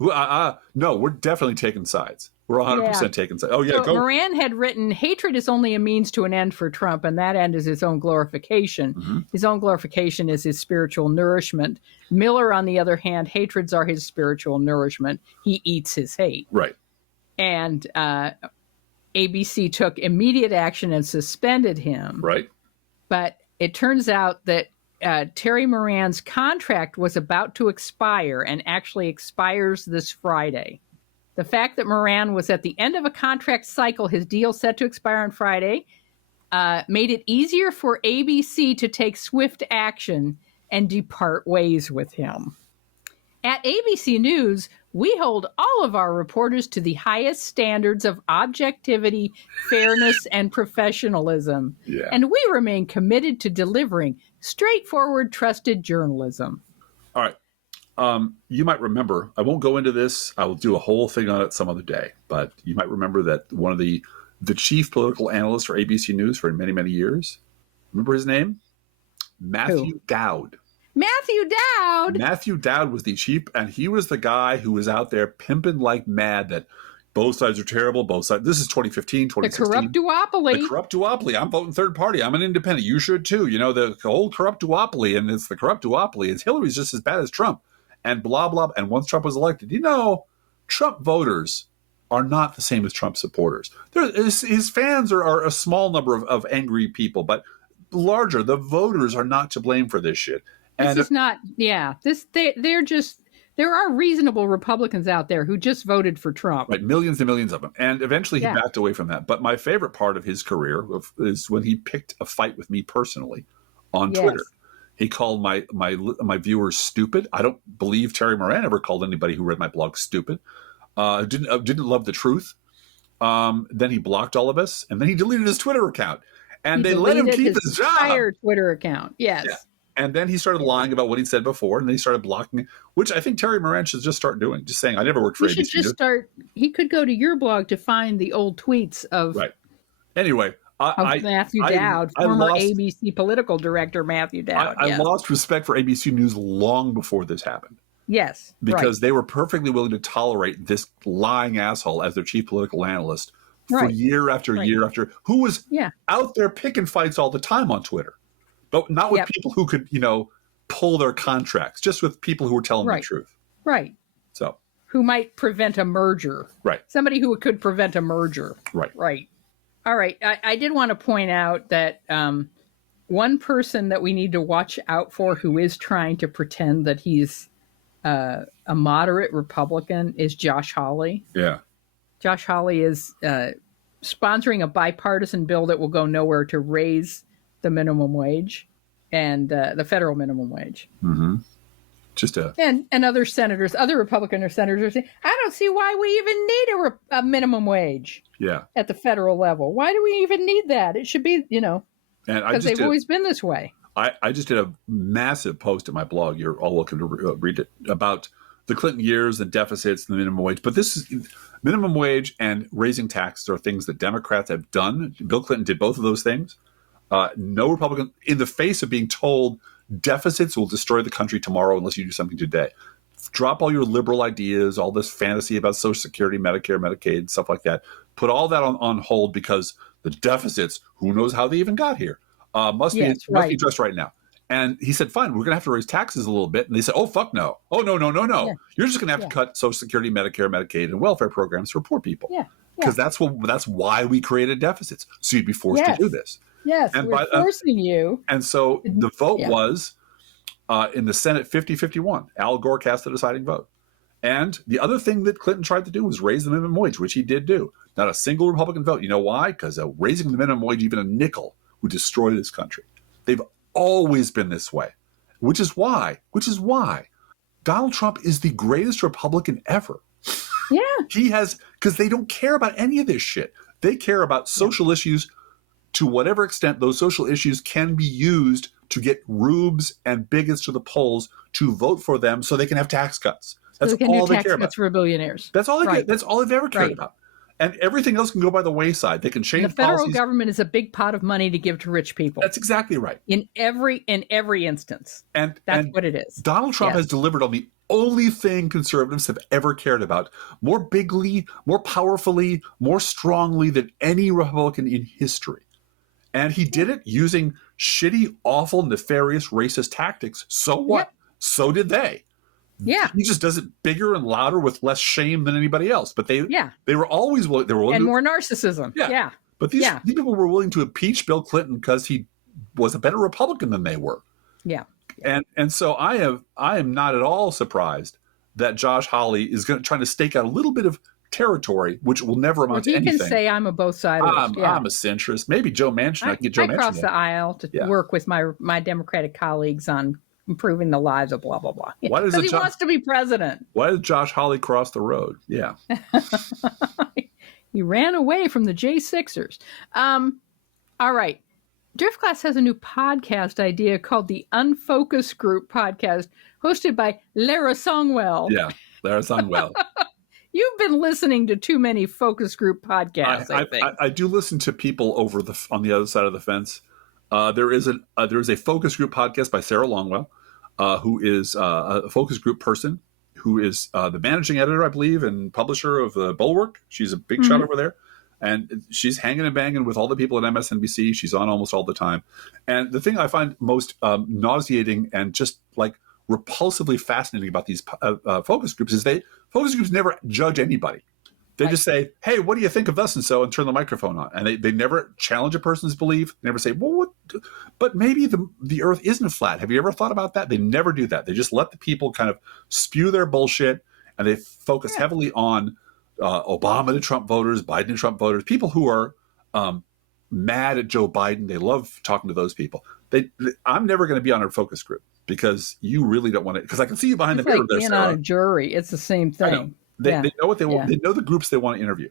No, we're definitely taking sides. We're 100% taking sides. Oh, yeah, So go. Moran had written, hatred is only a means to an end for Trump, and that end is his own glorification. Mm-hmm. His own glorification is his spiritual nourishment. Miller, on the other hand, hatreds are his spiritual nourishment. He eats his hate. Right. And ABC took immediate action and suspended him. Right. But it turns out that Terry Moran's contract was about to expire and actually expires this Friday. The fact that Moran was at the end of a contract cycle, his deal set to expire on Friday, made it easier for ABC to take swift action and depart ways with him. At ABC News, we hold all of our reporters to the highest standards of objectivity, fairness, and professionalism. Yeah. And we remain committed to delivering straightforward, trusted journalism. All right. You might remember, I won't go into this. I will do a whole thing on it some other day. But you might remember that one of the chief political analysts for ABC News for many, many years. Remember his name? Matthew Dowd. Matthew Dowd. Matthew Dowd was the chief, and he was the guy who was out there pimping like mad that both sides are terrible. Both sides. This is 2015, 2016. The corrupt duopoly. The corrupt duopoly. I'm voting third party. I'm an independent. You should too. You know, the whole corrupt duopoly, and it's the corrupt duopoly. It's Hillary's just as bad as Trump, and blah, blah. And once Trump was elected, Trump voters are not the same as Trump supporters. His fans are a small number of angry people, but larger, the voters are not to blame for this shit. This is not, there are reasonable Republicans out there who just voted for Trump. Right, millions and millions of them. And eventually he backed away from that. But my favorite part of his career is when he picked a fight with me personally on Twitter. He called my viewers stupid. I don't believe Terry Moran ever called anybody who read my blog stupid. Didn't love the truth. Then he blocked all of us, and then he deleted his Twitter account. And they let him keep his job. Entire Twitter account, yes. Yeah. And then he started lying about what he'd said before, and then he started blocking, which I think Terry Moran should just start doing. Just saying, I never worked for ABC. He could go to your blog to find the old tweets of Anyway, Matthew Dowd, former ABC political director Matthew Dowd. I lost respect for ABC News long before this happened. Yes, because they were perfectly willing to tolerate this lying asshole as their chief political analyst for year after year after, who was out there picking fights all the time on Twitter. But not with people who could, pull their contracts, just with people who were telling the truth. Right. So. Who might prevent a merger. Right. Somebody who could prevent a merger. Right. Right. All right. I did want to point out that one person that we need to watch out for who is trying to pretend that he's a moderate Republican is Josh Hawley. Yeah. Josh Hawley is sponsoring a bipartisan bill that will go nowhere to raise the minimum wage and the federal minimum wage. Mm-hmm. And other senators, other Republican senators, I don't see why we even need a minimum wage. Yeah. At the federal level. Why do we even need that? It should be, because they've always been this way. I just did a massive post at my blog. You're all welcome to read it about the Clinton years, the deficits, the minimum wage. But this is minimum wage and raising taxes are things that Democrats have done. Bill Clinton did both of those things. No Republican, in the face of being told deficits will destroy the country tomorrow unless you do something today. Drop all your liberal ideas, all this fantasy about Social Security, Medicare, Medicaid, stuff like that. Put all that on hold because the deficits, who knows how they even got here, must be addressed right now. And he said, fine, we're going to have to raise taxes a little bit. And they said, oh, fuck no. Oh, no. Yeah. You're just going to have to cut Social Security, Medicare, Medicaid, and welfare programs for poor people. Because that's why we created deficits. So you'd be forced to do this. Yes, and we're forcing you. And so the vote was in the Senate 50-51. Al Gore cast the deciding vote. And the other thing that Clinton tried to do was raise the minimum wage, which he did do. Not a single Republican vote. You know why? Because raising the minimum wage even a nickel would destroy this country. They've always been this way, which is why Donald Trump is the greatest Republican ever. Yeah. He has, because they don't care about any of this shit. They care about social issues to whatever extent those social issues can be used to get rubes and bigots to the polls to vote for them so they can have tax cuts. That's all they care about. For billionaires. That's all they get. That's all they've ever cared about. And everything else can go by the wayside. They can And change the federal policies. government is a big pot of money to give to rich people. That's exactly right. In every instance. And That's and what it is. Donald Trump Yes. has delivered on the only thing conservatives have ever cared about, more bigly, more powerfully, more strongly than any Republican in history. And he did it using shitty, awful, nefarious, racist tactics. So what? Yep. So did they. Yeah. He just does it bigger and louder with less shame than anybody else. But they were always willing. They were willing And to, more narcissism. Yeah. But these people were willing to impeach Bill Clinton because he was a better Republican than they were. Yeah. And so I am not at all surprised that Josh Hawley is trying to stake out a little bit of territory, which will never amount to anything. He can say I'm a both siders. I'm a centrist. Maybe Joe Manchin. I can get Joe Manchin. I cross the aisle to work with my Democratic colleagues on improving the lives of blah blah blah. Because he wants to be president. Why did Josh Hawley cross the road? Yeah. He ran away from the J6ers. All right. Driftglass has a new podcast idea called the Unfocused Group Podcast, hosted by Lara Songwell. Yeah, Lara Songwell. You've been listening to too many focus group podcasts, I think. I do listen to people on the other side of the fence. There is a focus group podcast by Sarah Longwell, who is a focus group person, who is the managing editor, I believe, and publisher of Bulwark. She's a big shot over there. And she's hanging and banging with all the people at MSNBC. She's on almost all the time. And the thing I find most nauseating and just like repulsively fascinating about these focus groups is focus groups never judge anybody. They just say, hey, what do you think of thus and so, and turn the microphone on. And they never challenge a person's belief. They never say, well, what? But maybe the earth isn't flat. Have you ever thought about that? They never do that. They just let the people kind of spew their bullshit, and they focus heavily on Obama to Trump voters, Biden to Trump voters, people who are mad at Joe Biden. They love talking to those people. I'm never going to be on a focus group because you really don't want to. Because I can see you behind the mirror. It's like being on a jury. It's the same thing. They know what they want. They know the groups they want to interview,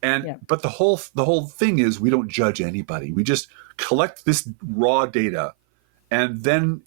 but the whole thing is we don't judge anybody. We just collect this raw data, and then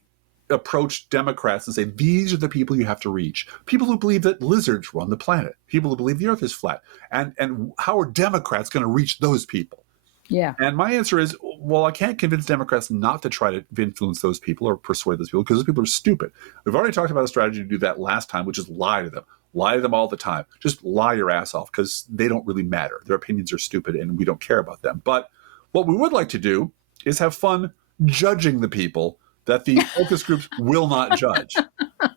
approach Democrats and say, these are the people you have to reach. People who believe that lizards run the planet. People who believe the earth is flat. And how are Democrats going to reach those people? Yeah. And my answer is, well, I can't convince Democrats not to try to influence those people or persuade those people because those people are stupid. We've already talked about a strategy to do that last time, which is lie to them. Lie to them all the time. Just lie your ass off because they don't really matter. Their opinions are stupid and we don't care about them. But what we would like to do is have fun judging the people that the focus groups will not judge.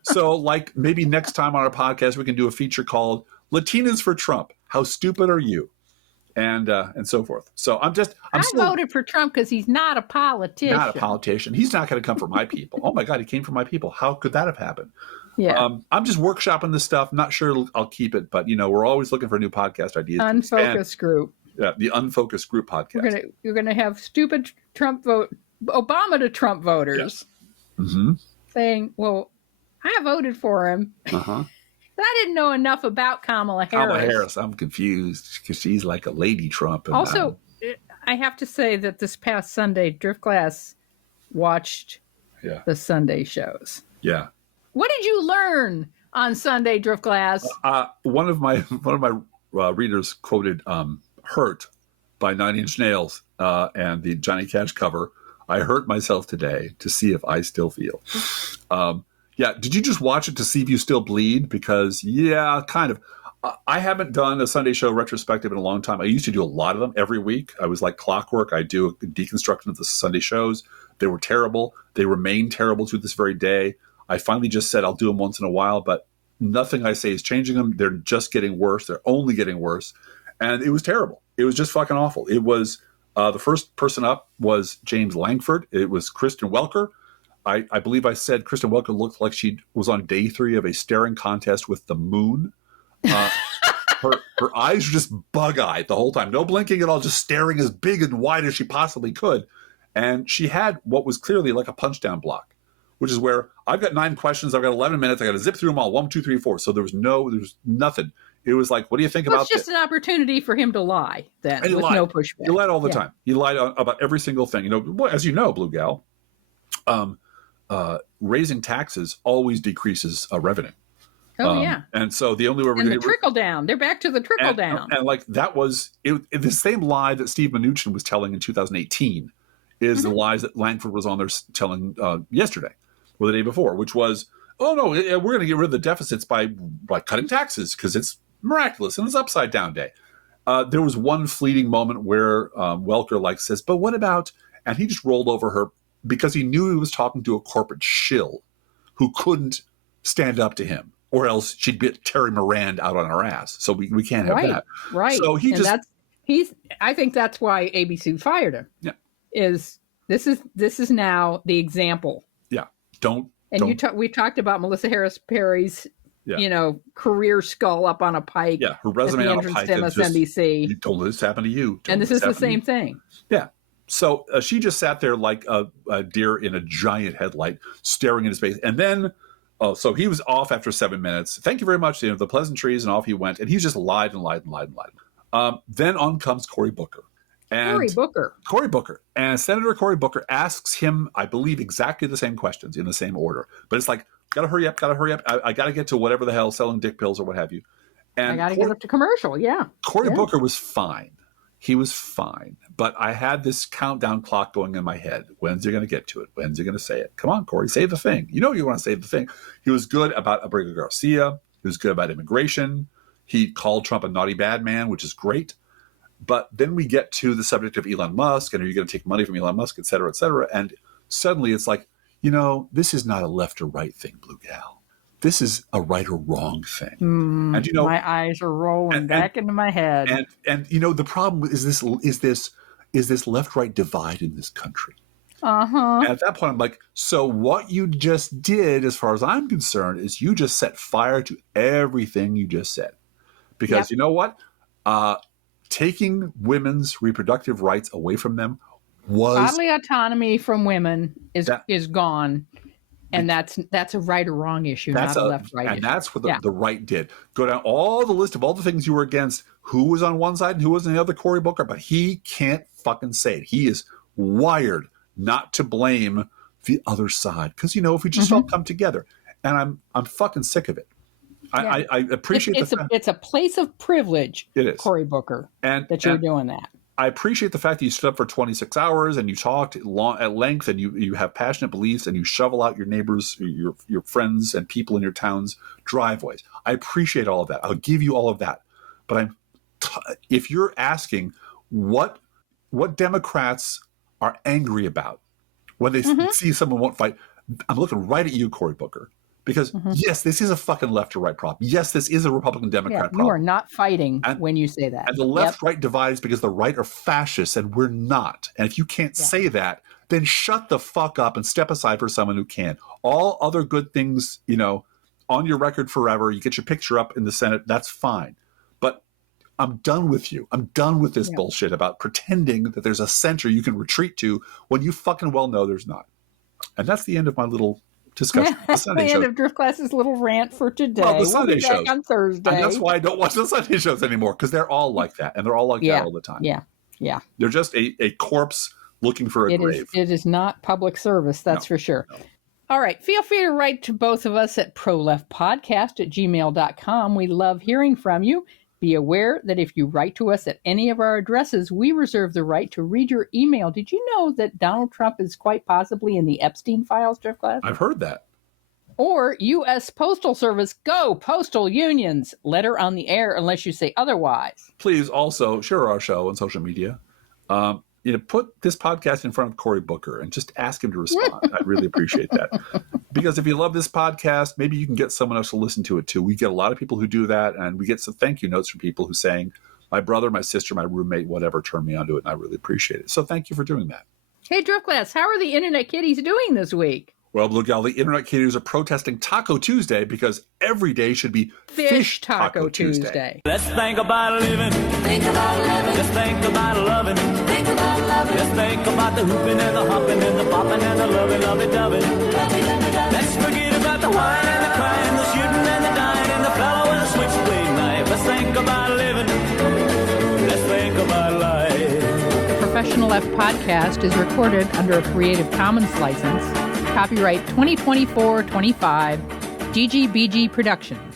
So like maybe next time on our podcast, we can do a feature called Latinas for Trump. How stupid are you? And so forth. So I voted for Trump because he's not a politician. Not a politician. He's not going to come for my people. Oh my God, he came for my people. How could that have happened? Yeah. I'm just workshopping this stuff. Not sure I'll keep it, but we're always looking for new podcast ideas. Unfocused group. Yeah, the Unfocused Group podcast. You're gonna have stupid Obama to Trump voters saying, well, I voted for him. I didn't know enough about Kamala Harris. I'm confused because she's like a lady Trump. And also, I have to say that this past Sunday, Driftglass watched the Sunday shows. Yeah. What did you learn on Sunday, Driftglass? One of my readers quoted "Hurt" by 9 Inch Nails and the Johnny Cash cover. I hurt myself today to see if I still feel. Did you just watch it to see if you still bleed? Because kind of. I haven't done a Sunday show retrospective in a long time. I used to do a lot of them every week. I was like clockwork. I do a deconstruction of the Sunday shows. They were terrible. They remain terrible to this very day. I finally just said I'll do them once in a while, but nothing I say is changing them. They're just getting worse. They're only getting worse. And it was terrible. It was just fucking awful. It was the first person up was James Langford. It was Kristen Welker. I believe I said Kristen Welker looked like she was on day 3 of a staring contest with the moon. Her eyes were just bug-eyed the whole time. No blinking at all, just staring as big and wide as she possibly could. And she had what was clearly like a punch-down block, which is where I've got 9 questions. I've got 11 minutes. I got to zip through them all. 1, 2, 3, 4. So there was nothing. It was like, what do you think about this? It's just an opportunity for him to lie then with no pushback. He lied all the time. He lied about every single thing. As you know, Blue Gal, raising taxes always decreases revenue. Oh, yeah. And so the only way we're And going the trickle down. They're back to the trickle down. And like that was the same lie that Steve Mnuchin was telling in 2018 is the lies that Langford was on there telling yesterday or the day before, which was, oh no, we're going to get rid of the deficits by cutting taxes because it's miraculous and it's upside down day. There was one fleeting moment where Welker says, but what about, and he just rolled over her because he knew he was talking to a corporate shill who couldn't stand up to him, or else she'd be Terry Moran out on her ass. So we can't have that. Right. So I think that's why ABC fired him. Yeah. This is now the example. Yeah. We talked about Melissa Harris Perry's career skull up on a pike. Yeah, her resume on a pike. To MSNBC. You told her this happened to you. And this is the same thing. Yeah. So she just sat there like a deer in a giant headlight, staring in his face. And then, so he was off after 7 minutes. Thank you very much. The pleasantries, and off he went. And he just lied and lied and lied and lied. Then on comes Cory Booker. Cory Booker. And Senator Cory Booker asks him, I believe, exactly the same questions in the same order. But it's like, gotta hurry up. I gotta get to whatever the hell, selling dick pills or what have you. And I gotta get up to commercial, yeah. Cory Booker was fine. He was fine. But I had this countdown clock going in my head. When's he going to get to it? When's he going to say it? Come on, Cory, say the thing. You know you want to say the thing. He was good about Abrego Garcia. He was good about immigration. He called Trump a naughty bad man, which is great. But then we get to the subject of Elon Musk, and are you going to take money from Elon Musk, et cetera, et cetera. And suddenly it's like, this is not a left or right thing, Blue Gal. This is a right or wrong thing. And my eyes are rolling back into my head. And the problem is this left-right divide in this country. And at that point, I'm like, so what you just did, as far as I'm concerned, is you just set fire to everything you just said. Because you know what? Taking women's reproductive rights away from them was bodily autonomy from women is gone. And that's a right or wrong issue, not a left-right issue. And that's what the right did. Go down all the list of all the things you were against, who was on one side and who was on the other, Cory Booker, but he can't fucking say it. He is wired not to blame the other side. Because, if we just all come together. And I'm fucking sick of it. I appreciate it's a place of privilege, it is. Cory Booker, that you're doing that. I appreciate the fact that you stood up for 26 hours and you talked at length and you have passionate beliefs and you shovel out your neighbors, your friends and people in your town's driveways. I appreciate all of that. I'll give you all of that. But if you're asking what Democrats are angry about when they see someone won't fight, I'm looking right at you, Cory Booker. Because, yes, this is a fucking left or right problem. Yes, this is a Republican-Democrat problem. You are not fighting when you say that. And the left-right divide is because the right are fascists and we're not. And if you can't say that, then shut the fuck up and step aside for someone who can. All other good things, on your record forever, you get your picture up in the Senate, that's fine. But I'm done with you. I'm done with this bullshit about pretending that there's a center you can retreat to when you fucking well know there's not. And that's the end of my little discussion. The end of Drift Class's little rant for today. Well, the Sunday shows on Thursday. And that's why I don't watch the Sunday shows anymore, because they're all like that, and they're all like that all the time. Yeah. They're just a corpse looking for a grave. It is not public service, that's for sure. No. All right. Feel free to write to both of us at proleftpodcast@gmail.com. We love hearing from you. Be aware that if you write to us at any of our addresses, we reserve the right to read your email. Did you know that Donald Trump is quite possibly in the Epstein files, Drift Class? I've heard that. Or U.S. Postal Service. Go, postal unions. Letter on the air unless you say otherwise. Please also share our show on social media. Put this podcast in front of Cory Booker and just ask him to respond. I really appreciate that. Because if you love this podcast, maybe you can get someone else to listen to it too. We get a lot of people who do that, and we get some thank you notes from people who saying, my brother, my sister, my roommate, whatever, turned me onto it, and I really appreciate it. So thank you for doing that. Hey, Drift Class, how are the Internet Kitties doing this week? Well, Blue Gal, the Internet Kitties are protesting Taco Tuesday because every day should be Fish Taco Tuesday. Let's think about living. Think about living. Let's think about loving. Think about loving. Let's think about the hooping and the hopping and the popping and the lovey-dovey. Let's forget about the wine and the crying, the shooting and the dying, and the fellow with a switchblade knife. Let's think about living. Let's think about life. The Professional Left podcast is recorded under a Creative Commons license. Copyright 2024-25, GGBG Productions.